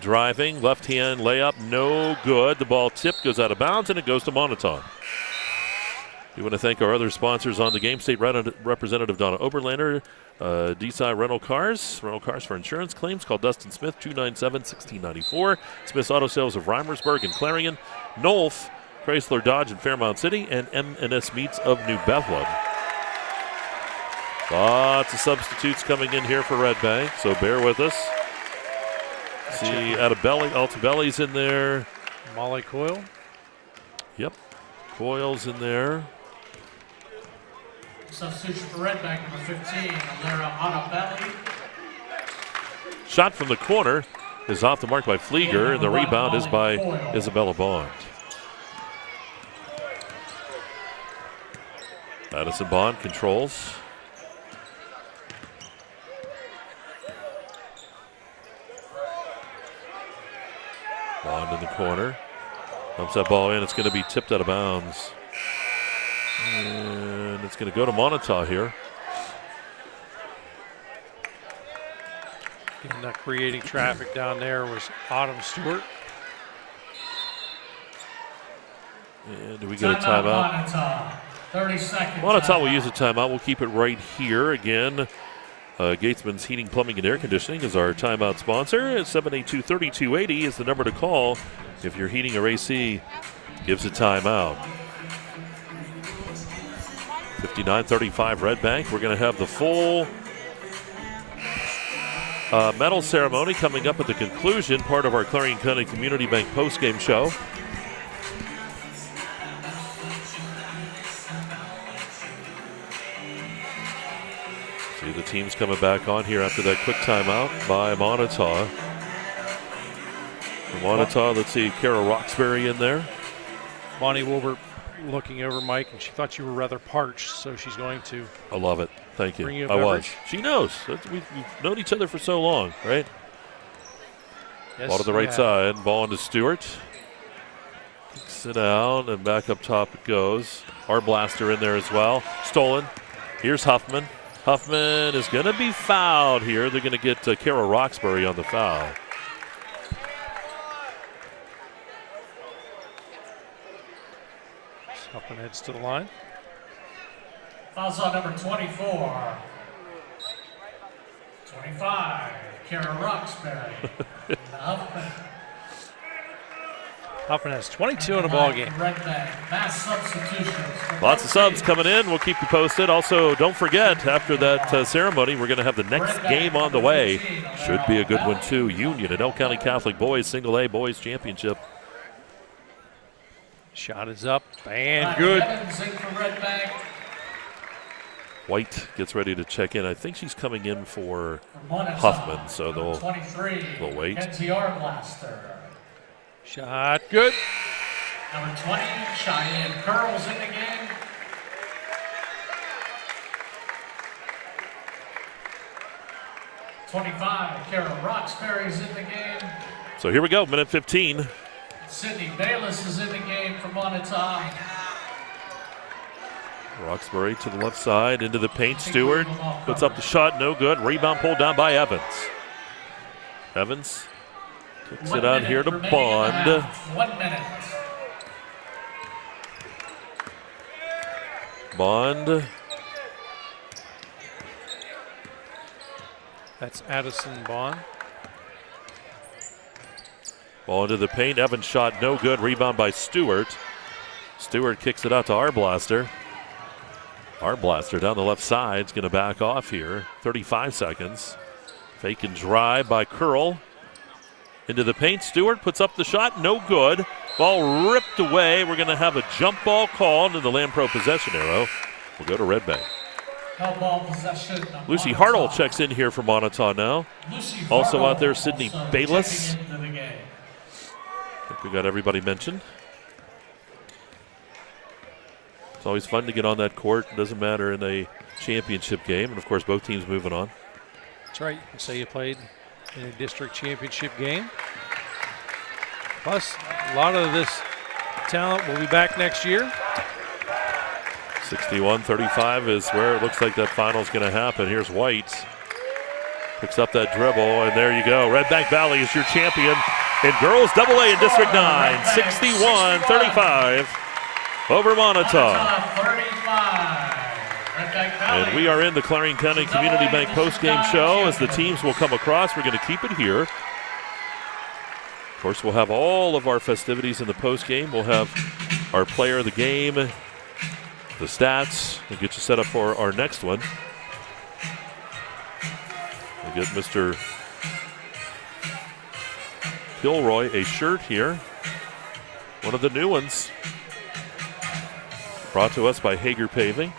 Driving. Left hand layup. No good. The ball tipped. Goes out of bounds. And it goes to Moniteau. We want to thank our other sponsors on the game. State Representative Donna Oberlander. DSI Rental Cars for insurance claims. Call Dustin Smith, 297-1694. Smith's Auto Sales of Reimersburg and Clarion. Nolf, Chrysler Dodge in Fairmount City, and M&S Meats of New Bethlehem. Lots of substitutes coming in here for Redbank, so bear with us. See Altabelli's in there. Molly Coyle. Yep, Coyle's in there. Substitution for Redbank, number 15, Lara Otabelli. Shot from the corner is off the mark by Flieger, and the rebound is by Isabella Bond. Madison Bond controls. Bond in the corner. Dumps that ball in. It's going to be tipped out of bounds. And it's going to go to Moniteau here. Getting that creating traffic down there was Autumn Stewart. And do we get a timeout? Moniteau. 30 seconds. Moniteau will use a timeout. We'll keep it right here again. Gatesman's Heating, Plumbing, and Air Conditioning is our timeout sponsor. 782-3280 is the number to call if your heating or AC gives a timeout. 59-35 Redbank. We're going to have the full medal ceremony coming up at the conclusion, part of our Clarion County Community Bank postgame show. See the teams coming back on here after that quick timeout by Moniteau. Moniteau, let's see, Kara Roxbury in there. Bonnie Wilbur looking over Mike, and she thought you were rather parched, so she's going to. I love it. Thank you. Bring you a I was. beverage. She knows. We've known each other for so long, right? Yes, ball to the right side. Ball into Stewart. Kicks it out, and back up top it goes. Our blaster in there as well. Stolen. Here's Huffman. Huffman is going to be fouled here. They're going to get Kara Roxbury on the foul. Huffman heads to the line. Fouls on number 24. 25, Kara Roxbury. Huffman. Huffman has 22 in a ball game. Mass substitutions. Lots of subs coming in. We'll keep you posted. Also, don't forget, after that ceremony, we're going to have the next game on the way. Should be a good one, too. Union and Elk County Catholic Boys Single A Boys Championship. Shot is up and good. White gets ready to check in. I think she's coming in for Huffman, so they'll wait. Shot good. Number 20, Cheyenne Curls in the game. .25, Kara Roxbury's in the game. So here we go, minute 15. Sydney Bayless is in the game for Moniteau. Roxbury to the left side, into the paint. Stewart puts up the shot, no good. Rebound pulled down by Evans. Evans kicks it out here to Bond. 1 minute. Bond. That's Addison Bond. Ball into the paint. Evans shot no good. Rebound by Stewart. Stewart kicks it out to Arblaster. Arblaster down the left side is going to back off here. 35 seconds. Fake and drive by Curl. Into the paint. Stewart puts up the shot. No good. Ball ripped away. We're going to have a jump ball called, and the Lampro possession arrow will go to Redbank. Ball possession. Lucy Hartle checks in here for Moniteau now. Also out there, Sydney Bayless. I think we got everybody mentioned. It's always fun to get on that court. It doesn't matter in a championship game. And, of course, both teams moving on. That's right. You can say you played in a district championship game. Plus, a lot of this talent will be back next year. 61-35 is where it looks like that final is going to happen. Here's White. Picks up that dribble, and there you go. Redbank Valley is your champion in girls AA in District 9. 61-35 over Moniteau. And we are in the Clarion County Community Bank postgame show as the teams will come across. We're going to keep it here. Of course, we'll have all of our festivities in the postgame. We'll have our player of the game, the stats, and get you set up for our next one. We'll get Mr. Kilroy a shirt here. One of the new ones. Brought to us by Hager Paving.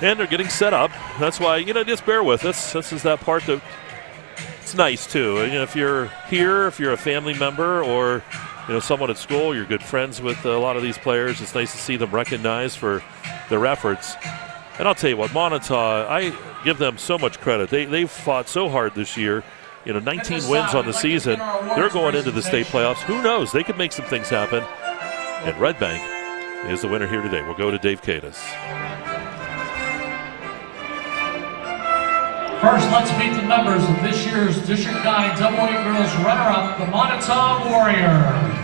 And they're getting set up. That's why, just bear with us. This is that part that it's nice, too. If you're here, if you're a family member or, someone at school, you're good friends with a lot of these players, it's nice to see them recognized for their efforts. And I'll tell you what, Moniteau, I give them so much credit. They've fought so hard this year. 19 wins on the season. They're going into the state playoffs. Who knows? They could make some things happen. And Redbank is the winner here today. We'll go to Dave Cadis. First, let's meet the members of this year's District 9 AA Girls runner-up, the Moniteau Warriors.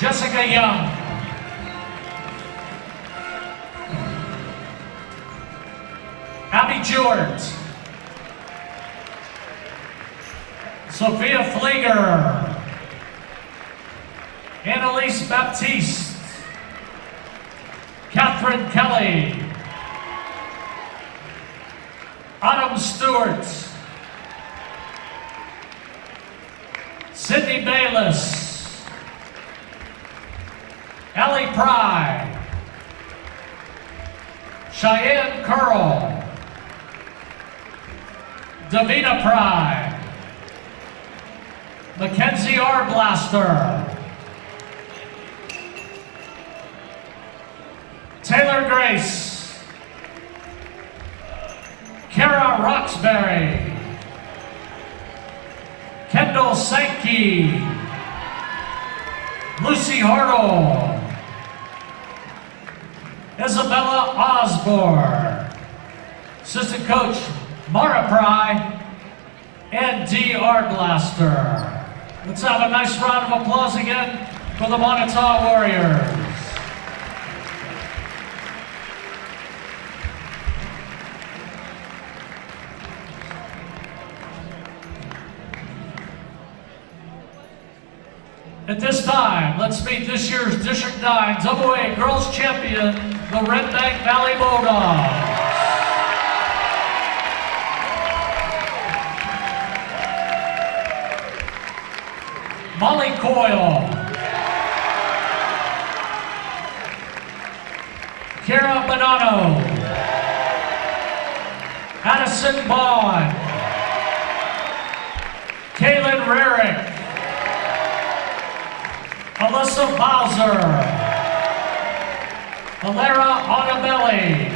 Jessica Young. Abby Jewett. Sophia Flieger. Annalise Baptiste. Catherine Kelly. Autumn Stewart. Sydney Bayless. Ellie Pry. Cheyenne Curl. Davina Pry. Mackenzie Arblaster. Taylor Grace. Kara Roxbury. Kendall Sankey. Lucy Hartle. Isabella Osborne. Assistant coach Mara Pry and Dee Arblaster. Let's have a nice round of applause again for the Moniteau Warriors. At this time, let's meet this year's District 9 AA Girls Champion, the Redbank Valley Bulldogs. Molly Coyle. Kara Bonanno. Addison Bond. Kaylin Rarick. Alyssa Bowser. Alara Audabelli.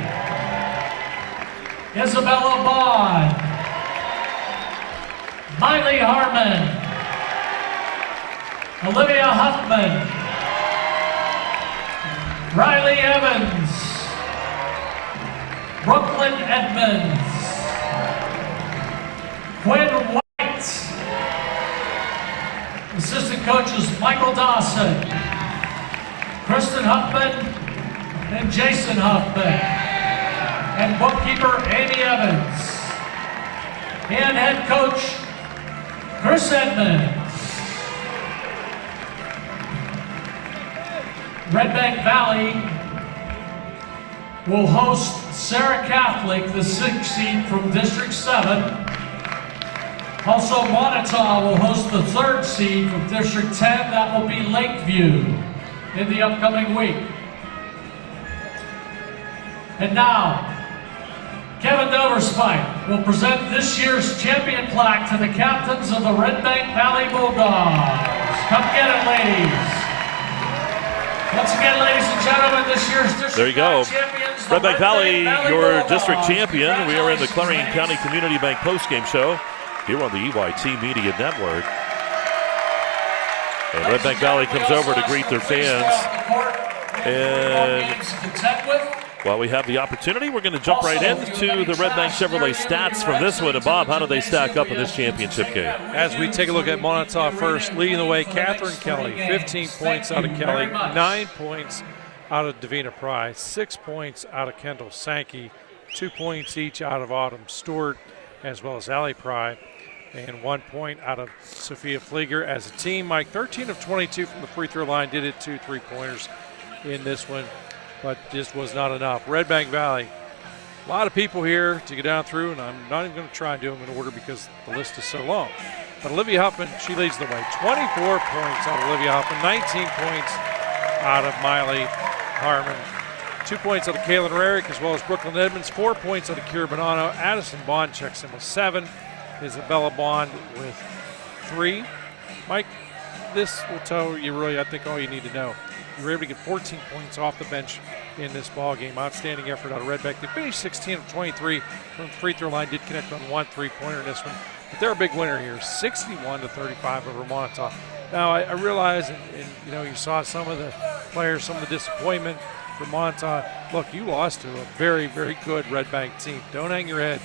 Isabella Bond. Miley Harmon. Olivia Huffman. Riley Evans. Brooklyn Edmonds. Quinn White. Assistant coaches Michael Dawson, Kristen Huffman, and Jason Huffman. And bookkeeper Amy Evans. And head coach Chris Edmonds. Redbank Valley will host Sarah Catholic, the 6th seed from District 7. Also, Moniteau will host the 3rd seed from District 10. That will be Lakeview in the upcoming week. And now, Kevin Doverspike will present this year's champion plaque to the captains of the Redbank Valley Bulldogs. Come get it, ladies. Once again, ladies and gentlemen, this year's District There you go. champions, Redbank Valley, your Bulldogs. district champion. We are in the Clarion County Community Bank postgame show here on the EYT Media Network. And Redbank Valley comes over to greet their fans. And while we have the opportunity, we're going to jump right into the Redbank Chevrolet stats from this one. And Bob, how do they stack up in this championship game? As we take a look at Moniteau first, leading the way, Catherine Kelly, 15 points out of Kelly, 9 points out of Davina Pry, 6 points out of Kendall Sankey, 2 points each out of Autumn Stewart, as well as Allie Pry, and 1 point out of Sophia Flieger. As a team, Mike, 13 of 22 from the free throw line, did hit 2 3-pointers in this one, but just was not enough. Redbank Valley, a lot of people here to get down through, and I'm not even going to try and do them in order because the list is so long. But Olivia Huffman, she leads the way. 24 points out of Olivia Huffman, 19 points out of Miley Harmon. 2 points out of Kaylin Rarick, as well as Brooklyn Edmonds. 4 points out of Kira Bonanno. Addison Bond checks in with 7. Isabella Bond with 3. Mike, this will tell you really, I think, all you need to know. You were able to get 14 points off the bench in this ball game. Outstanding effort out of Redbank. They finished 16 of 23 from the free throw line. Did connect on 1 3-pointer in this one. But they're a big winner here, 61-35 over Moniteau. Now, I realize, and you know, you saw some of the players, some of the disappointment for Moniteau. Look, you lost to a very, very good Redbank team. Don't hang your head.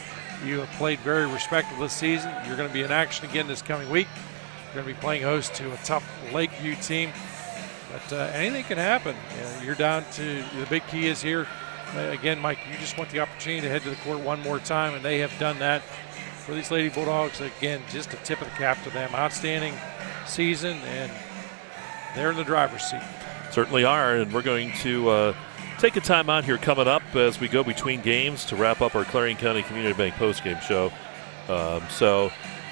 You have played very respectable this season. You're going to be in action again this coming week. You're going to be playing host to a tough Lakeview team. But anything can happen. You're down to, the big key is here. Again, Mike, you just want the opportunity to head to the court one more time, and they have done that for these Lady Bulldogs. Again, just a tip of the cap to them. Outstanding season, and they're in the driver's seat. Certainly are, and we're going to take a timeout here coming up as we go between games to wrap up our Clarion County Community Bank postgame show. So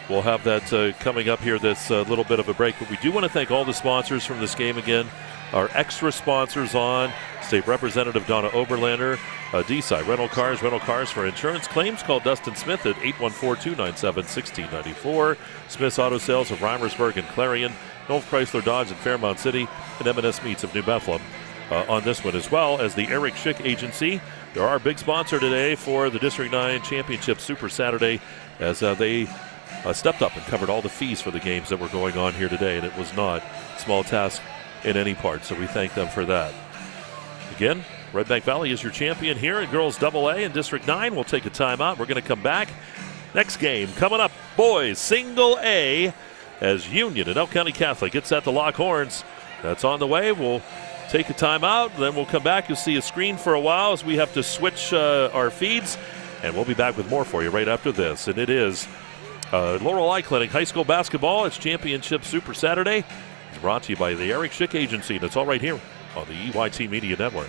we'll have that coming up here, this little bit of a break. But we do want to thank all the sponsors from this game again. Our extra sponsors on, State Representative Donna Oberlander, D-Side Rental Cars for insurance claims. Call Dustin Smith at 814-297-1694. Smith's Auto Sales of Reimersburg and Clarion, North Chrysler Dodge in Fairmont City, and M&S Meats of New Bethlehem on this one, as well as the Eric Schick Agency. They're our big sponsor today for the District 9 Championship Super Saturday, as they stepped up and covered all the fees for the games that were going on here today, and it was not a small task in any part, so we thank them for that. Again, Redbank Valley is your champion here in Girls AA in District 9. We'll take a timeout. We're going to come back. Next game coming up, boys single A, as Union and Elk County Catholic gets at the lock horns. That's on the way. We'll take a timeout, then we'll come back. You'll see a screen for a while as we have to switch our feeds, and we'll be back with more for you right after this. And it is Laurel Eye Clinic High School Basketball. It's Championship Super Saturday. It's brought to you by the Eric Schick Agency, and it's all right here on the EYT Media Network.